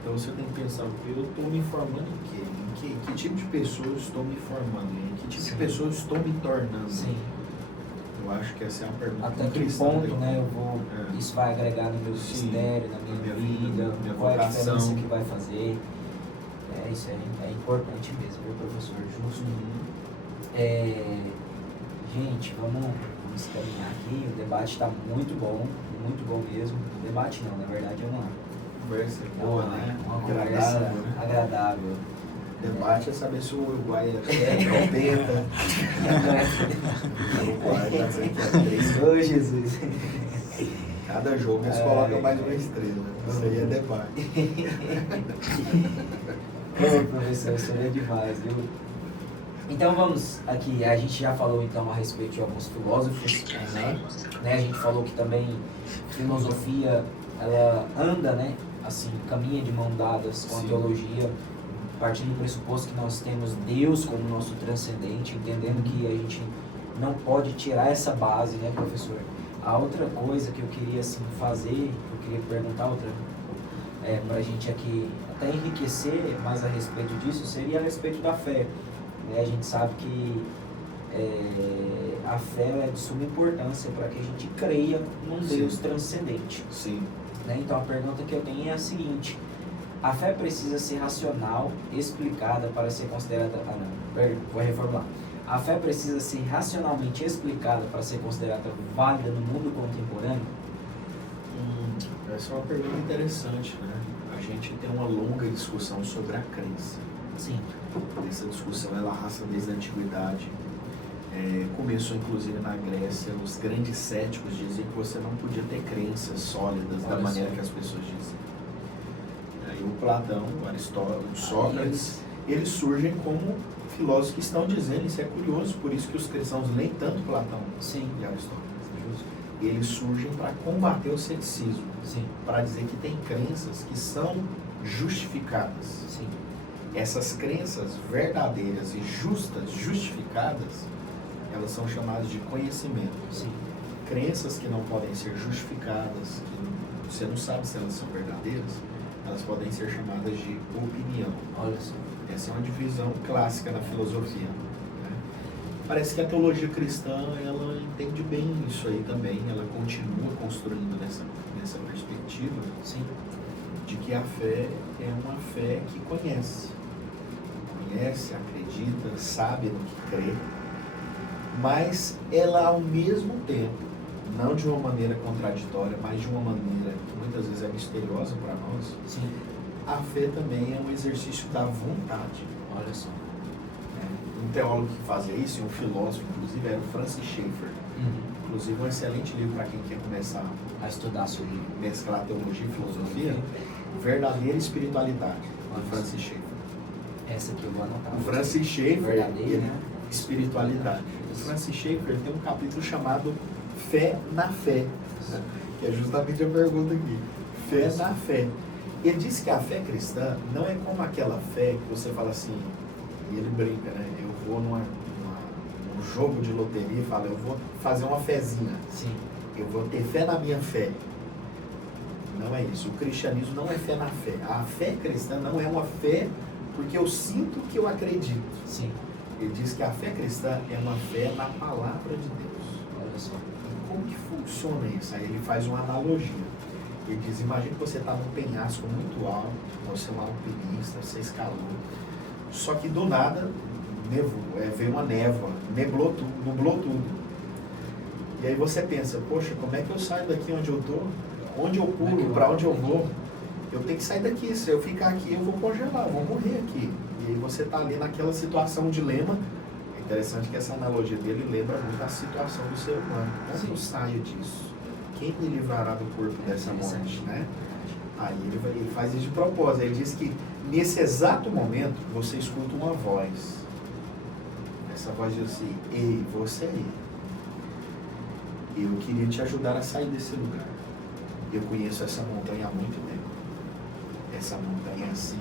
Então você tem que pensar, eu estou me informando em quê? Em que tipo de pessoa eu estou me formando? Em que tipo de pessoa eu estou me tornando? Sim. Eu acho que essa é uma pergunta. Até que ponto, né, isso vai agregar no meu ministério, na minha vida, qual é a diferença que vai fazer. Isso é importante mesmo, viu, professor? Justo. Gente, vamos caminhar aqui. O debate está muito bom mesmo. O debate não, na verdade é uma conversa boa, né? Uma conversa agradável. Debate é saber se o Uruguai é penta. O Uruguai está dizendo que é 3. Ô, Jesus. Cada jogo eles colocam mais uma estrela. Isso aí é debate. Ô, professor, isso é demais, viu? Então vamos aqui, a gente já falou então a respeito de alguns filósofos, né? A gente falou que também filosofia, ela anda, né? Assim, caminha de mão dadas com a teologia, partindo do pressuposto que nós temos Deus como nosso transcendente, entendendo que a gente não pode tirar essa base, né, professor? A outra coisa que eu queria assim fazer, eu queria perguntar pra gente aqui até enriquecer mais a respeito disso, seria a respeito da fé. Né? A gente sabe que a fé é de suma importância para que a gente creia num Deus transcendente. Sim. Né? Então a pergunta que eu tenho é a seguinte: a fé precisa ser racional, explicada para ser considerada... vou reformular. A fé precisa ser racionalmente explicada para ser considerada válida no mundo contemporâneo? Essa é uma pergunta interessante, né? A gente tem uma longa discussão sobre a crença. Sim. Essa discussão ela arrasta desde a antiguidade. Começou inclusive na Grécia. Os grandes céticos diziam que você não podia ter crenças sólidas da maneira que as pessoas dizem. Aí o Platão, o Aristóteles, o Sócrates, eles surgem como filósofos que estão dizendo, isso é curioso, por isso que os cristãos leem tanto Platão e Aristóteles. Eles surgem para combater o ceticismo, para dizer que tem crenças que são justificadas. Sim. Essas crenças verdadeiras e justas, justificadas, elas são chamadas de conhecimento. Sim. Crenças que não podem ser justificadas, que você não sabe se elas são verdadeiras, elas podem ser chamadas de opinião. Olha só. Essa é uma divisão clássica na filosofia. Né? Parece que a teologia cristã, ela entende bem isso aí também, ela continua construindo nessa perspectiva. Sim. De que a fé é uma fé que conhece, acredita, sabe no que crê, mas ela ao mesmo tempo, não de uma maneira contraditória, mas de uma maneira que muitas vezes é misteriosa para nós. Sim. A fé também é um exercício da vontade. Olha só. Um teólogo que fazia isso, e um filósofo, inclusive, era o Francis Schaeffer. Inclusive, um excelente livro para quem quer começar A estudar sobre mesclar teologia e filosofia. Verdadeira Espiritualidade, do Francis Schaeffer. essa que eu vou anotar. O Francis Schaeffer, Verdadeira, né? Espiritualidade. O Francis Schaeffer tem um capítulo chamado Fé na Fé, né? Que é justamente a pergunta aqui. Fé na fé. Ele diz que a fé cristã não é como aquela fé que você fala assim, e ele brinca, né? Eu vou num jogo de loteria e falo, eu vou fazer uma fezinha. Sim. Eu vou ter fé na minha fé. Não é isso. O cristianismo não é fé na fé. A fé cristã não é uma fé porque eu sinto que eu acredito. Sim. Ele diz que a fé cristã é uma fé na palavra de Deus. Olha só. E como que funciona isso? Aí ele faz uma analogia. Ele diz, imagina que você está num penhasco muito alto, você é um alpinista, você escalou. Só que do nada, veio uma névoa, nublou tudo. E aí você pensa, poxa, como é que eu saio daqui onde eu estou? Onde eu pulo? Para onde eu vou? Eu tenho que sair daqui. Se eu ficar aqui, eu vou congelar, eu vou morrer aqui. E aí você está ali naquela situação, um dilema. É interessante que essa analogia dele lembra muito a situação do ser humano. Como eu saio disso? Quem me livrará do corpo dessa morte, né? Aí ele faz isso de propósito. Ele diz que nesse exato momento você escuta uma voz. Essa voz diz assim, ei, você aí. Eu queria te ajudar a sair desse lugar. Eu conheço essa montanha há muito tempo. Essa montanha é assim.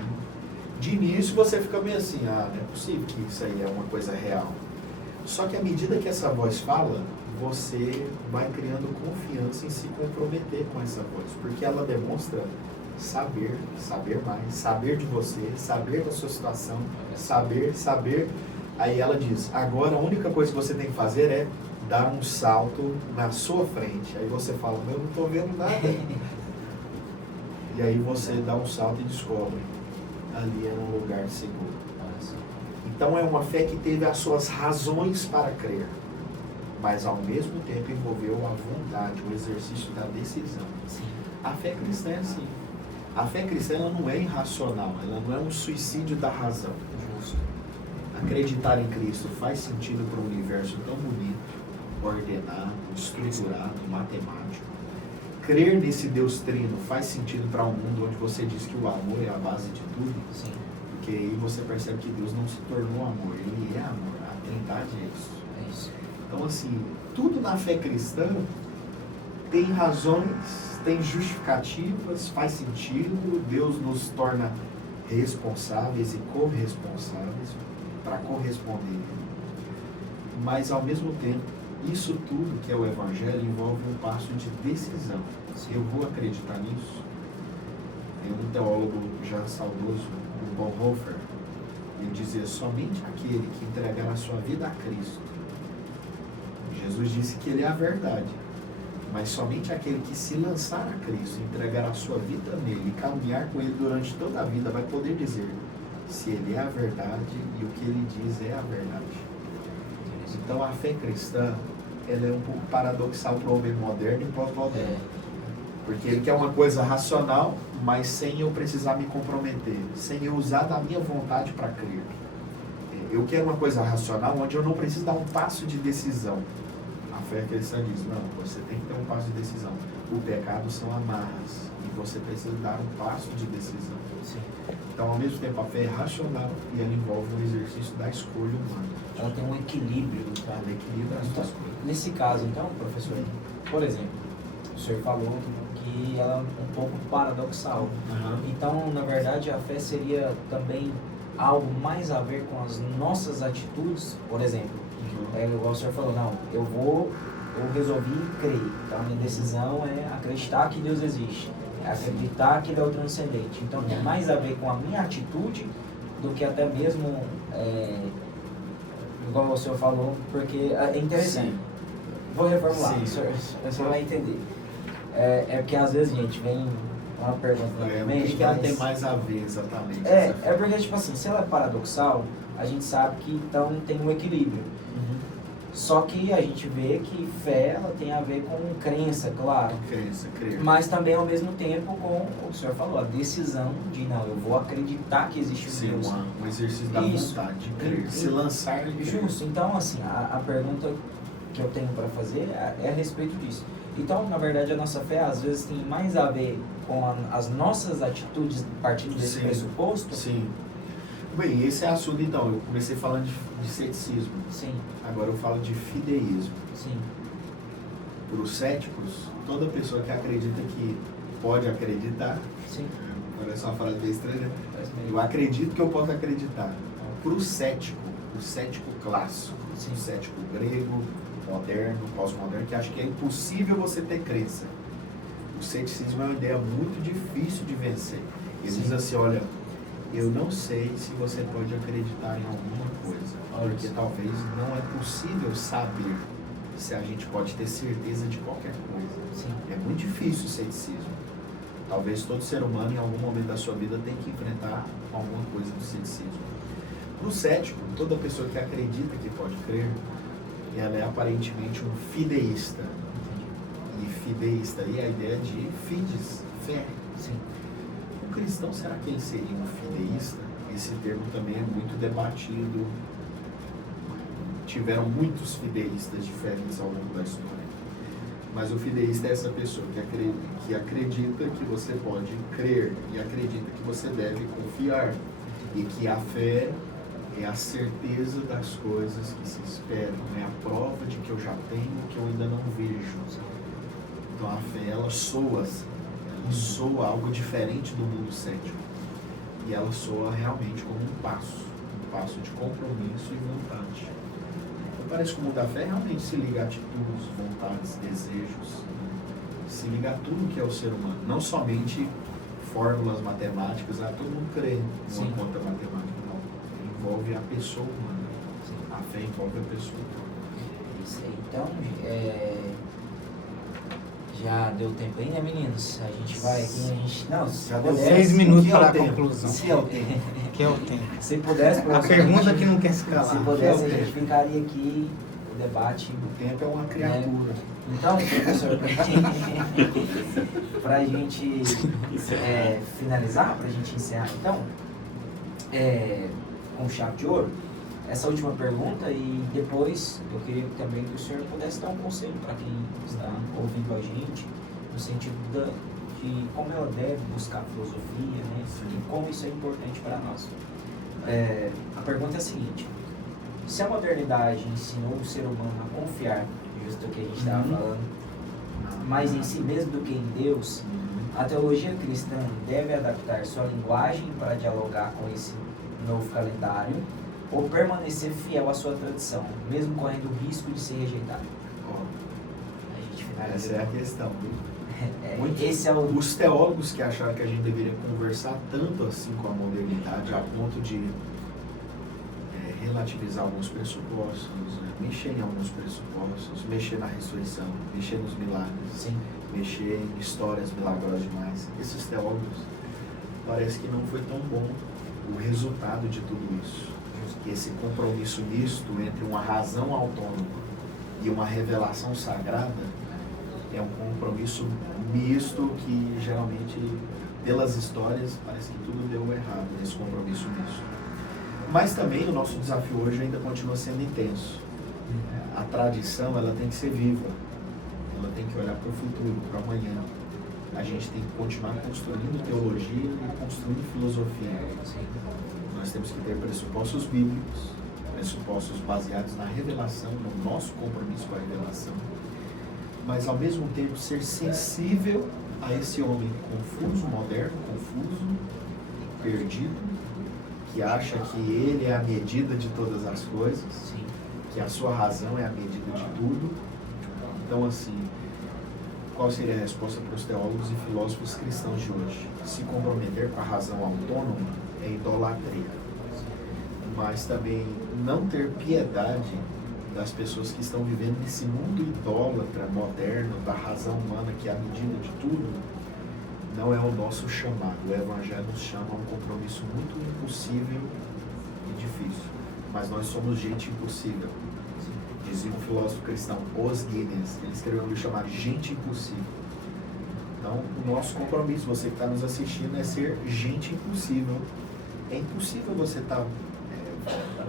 De início você fica meio assim, não é possível que isso aí é uma coisa real. Só que à medida que essa voz fala, você vai criando confiança em se comprometer com essa voz, porque ela demonstra saber mais, saber de você, saber da sua situação, saber. Aí ela diz, agora a única coisa que você tem que fazer é dar um salto na sua frente. Aí você fala, eu não estou vendo nada. E aí você dá um salto e descobre, ali é um lugar seguro. Então é uma fé que teve as suas razões para crer, mas ao mesmo tempo envolveu a vontade, o exercício da decisão. Sim. A fé cristã é assim. A fé cristã ela não é irracional, ela não é um suicídio da razão. Justo. Acreditar em Cristo faz sentido para um universo tão bonito, ordenado, estruturado, matemático. crer nesse Deus trino faz sentido para um mundo onde você diz que o amor é a base de tudo? Sim. Porque aí você percebe que Deus não se tornou amor, ele é amor, a Trindade é isso. É isso. Então, assim, tudo na fé cristã tem razões, tem justificativas, faz sentido, Deus nos torna responsáveis e corresponsáveis para corresponder. Mas, ao mesmo tempo, isso tudo que é o Evangelho envolve um passo de decisão. Eu vou acreditar nisso? Tem um teólogo já saudoso, o Bonhoeffer, ele dizia: somente aquele que entregar a sua vida a Cristo. Jesus disse que ele é a verdade, mas somente aquele que se lançar a Cristo, entregar a sua vida nele e caminhar com ele durante toda a vida vai poder dizer se ele é a verdade e o que ele diz é a verdade. Então a fé cristã, ela é um pouco paradoxal para o homem moderno e pós-moderno. Porque ele quer uma coisa racional, mas sem eu precisar me comprometer, sem eu usar da minha vontade para crer. Eu quero uma coisa racional onde eu não preciso dar um passo de decisão. A fé cristã diz: não, você tem que ter um passo de decisão. O pecado são amarras e você precisa dar um passo de decisão. Sim. Então, ao mesmo tempo, a fé é racional e ela envolve um exercício da escolha humana. Ela tem um equilíbrio. Tá? Ela equilibra as duas coisas. Nesse caso, então, professor, por exemplo, o senhor falou que ela é um pouco paradoxal. Então, na verdade, a fé seria também algo mais a ver com as nossas atitudes. Por exemplo, igual o senhor falou, não, eu resolvi crer. Então, a minha decisão é acreditar que Deus existe, é acreditar que Ele é o transcendente. Então, tem mais a ver com a minha atitude do que até mesmo, igual o senhor falou, porque é interessante. Sim. Vou reformular, Sim. o senhor vai entender. É porque às vezes, gente, vem uma pergunta na minha O mente, que ela mas... tem mais a ver exatamente? É porque, tipo assim, se ela é paradoxal, a gente sabe que então tem um equilíbrio. Só que a gente vê que fé, ela tem a ver com crença, claro. Crença, crer. Mas também, ao mesmo tempo, com o senhor falou, a decisão de, não, eu vou acreditar que existe um Sim, Deus. um exercício da Isso. vontade de crer, se lançar em crer. Justo. Então, assim, a pergunta que eu tenho para fazer é a respeito disso. Então, na verdade, a nossa fé, às vezes, tem mais a ver com as nossas atitudes partindo desse Sim. pressuposto. Sim. Bem, esse é assunto, então. Eu comecei falando de ceticismo. Sim, Agora eu falo de fideísmo. sim, Para os céticos, toda pessoa que acredita que pode acreditar, sim. parece uma frase bem estranha, Faz meio- eu acredito que eu posso acreditar. Para o cético clássico, Sim. o cético grego, moderno, pós-moderno, que acha que é impossível você ter crença. O ceticismo é uma ideia muito difícil de vencer. Ele Sim. diz assim: olha, eu não sei se você pode acreditar em alguma coisa, porque talvez não é possível saber se a gente pode ter certeza de qualquer coisa. Sim. É muito difícil o ceticismo. Talvez todo ser humano, em algum momento da sua vida, tenha que enfrentar alguma coisa do ceticismo. Para o cético, toda pessoa que acredita que pode crer, ela é aparentemente um fideísta. E fideísta aí é a ideia de fides, fé. Sim. Um cristão, será que ele seria um fideísta? Esse termo também é muito debatido. Tiveram muitos fideístas diferentes ao longo da história. Mas o fideísta é essa pessoa que acredita que você pode crer e acredita que você deve confiar. E que a fé é a certeza das coisas que se esperam, é a prova de que eu já tenho o que eu ainda não vejo. Então a fé, ela soa assim, ela soa algo diferente do mundo cético. E ela soa realmente como um passo de compromisso e vontade. Então parece que o mundo da fé realmente se liga a atitudes, vontades, desejos, se liga a tudo que é o ser humano, não somente fórmulas matemáticas, todo mundo crê numa conta matemática, não. Envolve a pessoa humana. Sim. A fé envolve a pessoa humana. Isso aí. Então, já deu tempo aí, né, meninos? A gente vai aqui, não, se Já deu pudesse, 6 minutos que é o para a tempo? conclusão. Se é o tempo. Que é o tempo. se pudesse, A professor, pergunta gente- que não quer se calar. Se pudesse, a gente ficaria aqui, o debate. O tempo é uma criatura. Então, professor, pra gente finalizar, pra gente encerrar, então, com chave de ouro, essa última pergunta, e depois eu queria também que o senhor pudesse dar um conselho para quem está ouvindo a gente, no sentido de como ela deve buscar filosofia, né? E como isso é importante para nós. A pergunta é a seguinte: se a modernidade ensinou o ser humano a confiar, justo o que a gente estava falando, mais em si mesmo do que em Deus, a teologia cristã deve adaptar sua linguagem para dialogar com esse novo calendário ou permanecer fiel à sua tradição, mesmo correndo o risco de ser rejeitado? A gente finaliza. Essa é a questão. Esse é o... Os teólogos que acharam que a gente deveria conversar tanto assim com a modernidade, a ponto de relativizar alguns pressupostos, mexer em alguns pressupostos, mexer na ressurreição, mexer nos milagres, Sim. mexer em histórias milagrosas demais. Esses teólogos, parece que não foi tão bom o resultado de tudo isso. Esse compromisso misto entre uma razão autônoma e uma revelação sagrada é um compromisso misto que geralmente, pelas histórias, parece que tudo deu errado nesse compromisso misto. Mas também o nosso desafio hoje ainda continua sendo intenso. A tradição, ela tem que ser viva, ela tem que olhar para o futuro, para o amanhã. A gente tem que continuar construindo teologia e construindo filosofia. Nós temos que ter pressupostos bíblicos, pressupostos baseados na revelação, no nosso compromisso com a revelação, mas ao mesmo tempo ser sensível a esse homem confuso, moderno, confuso, perdido, que acha que ele é a medida de todas as coisas, que a sua razão é a medida de tudo. Então, assim, qual seria a resposta para os teólogos e filósofos cristãos de hoje? Se comprometer com a razão autônoma é idolatria, mas também não ter piedade das pessoas que estão vivendo nesse mundo idólatra, moderno, da razão humana, que é a medida de tudo, não é o nosso chamado. O Evangelho nos chama a um compromisso muito impossível e difícil, mas nós somos gente impossível. Dizia um filósofo cristão, Os Guinness, ele escreveu um livro chamado Gente Impossível. Então, o nosso compromisso, você que está nos assistindo, é ser gente impossível. É impossível você estar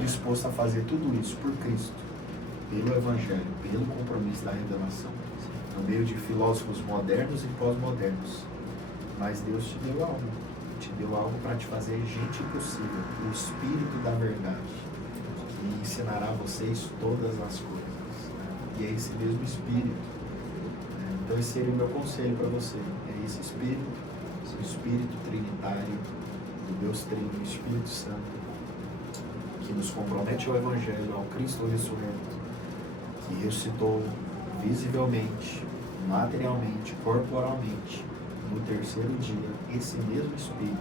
disposto a fazer tudo isso por Cristo, pelo Evangelho, pelo compromisso da revelação, no meio de filósofos modernos e pós-modernos. Mas Deus te deu algo para te fazer gente impossível, o Espírito da verdade, que ensinará a vocês todas as coisas. E é esse mesmo Espírito. Então esse seria o meu conselho para você. É esse Espírito, o Espírito Trinitário, do Deus Trino, o Espírito Santo, que nos compromete ao Evangelho, ao Cristo ressurreto, que ressuscitou visivelmente, materialmente, corporalmente, no terceiro dia. Esse mesmo Espírito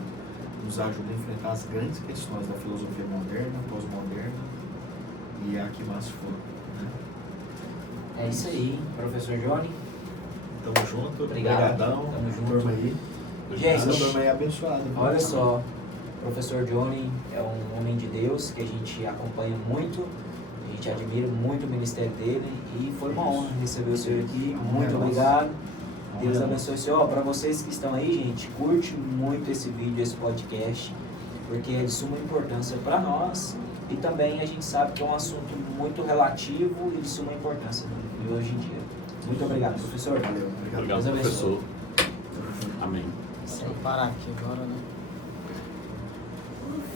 nos ajuda a enfrentar as grandes questões da filosofia moderna, pós-moderna e a que mais for. Né? É isso aí, professor Johnny. Tamo junto, Obrigadão. Tamo junto. Turma aí. Gente, Turma aí abençoada. olha só, o professor Johnny é um homem de Deus que a gente acompanha muito, a gente admira muito o ministério dele e foi uma honra receber o senhor aqui. Muito obrigado. Deus abençoe o senhor. Para vocês que estão aí, gente, curte muito esse vídeo, esse podcast, porque é de suma importância para nós e também a gente sabe que é um assunto muito relativo e de suma importância hoje em dia. Muito obrigado, professor. Valeu. Obrigado, Deus abençoe. professor. Amém. Vou parar aqui agora, né?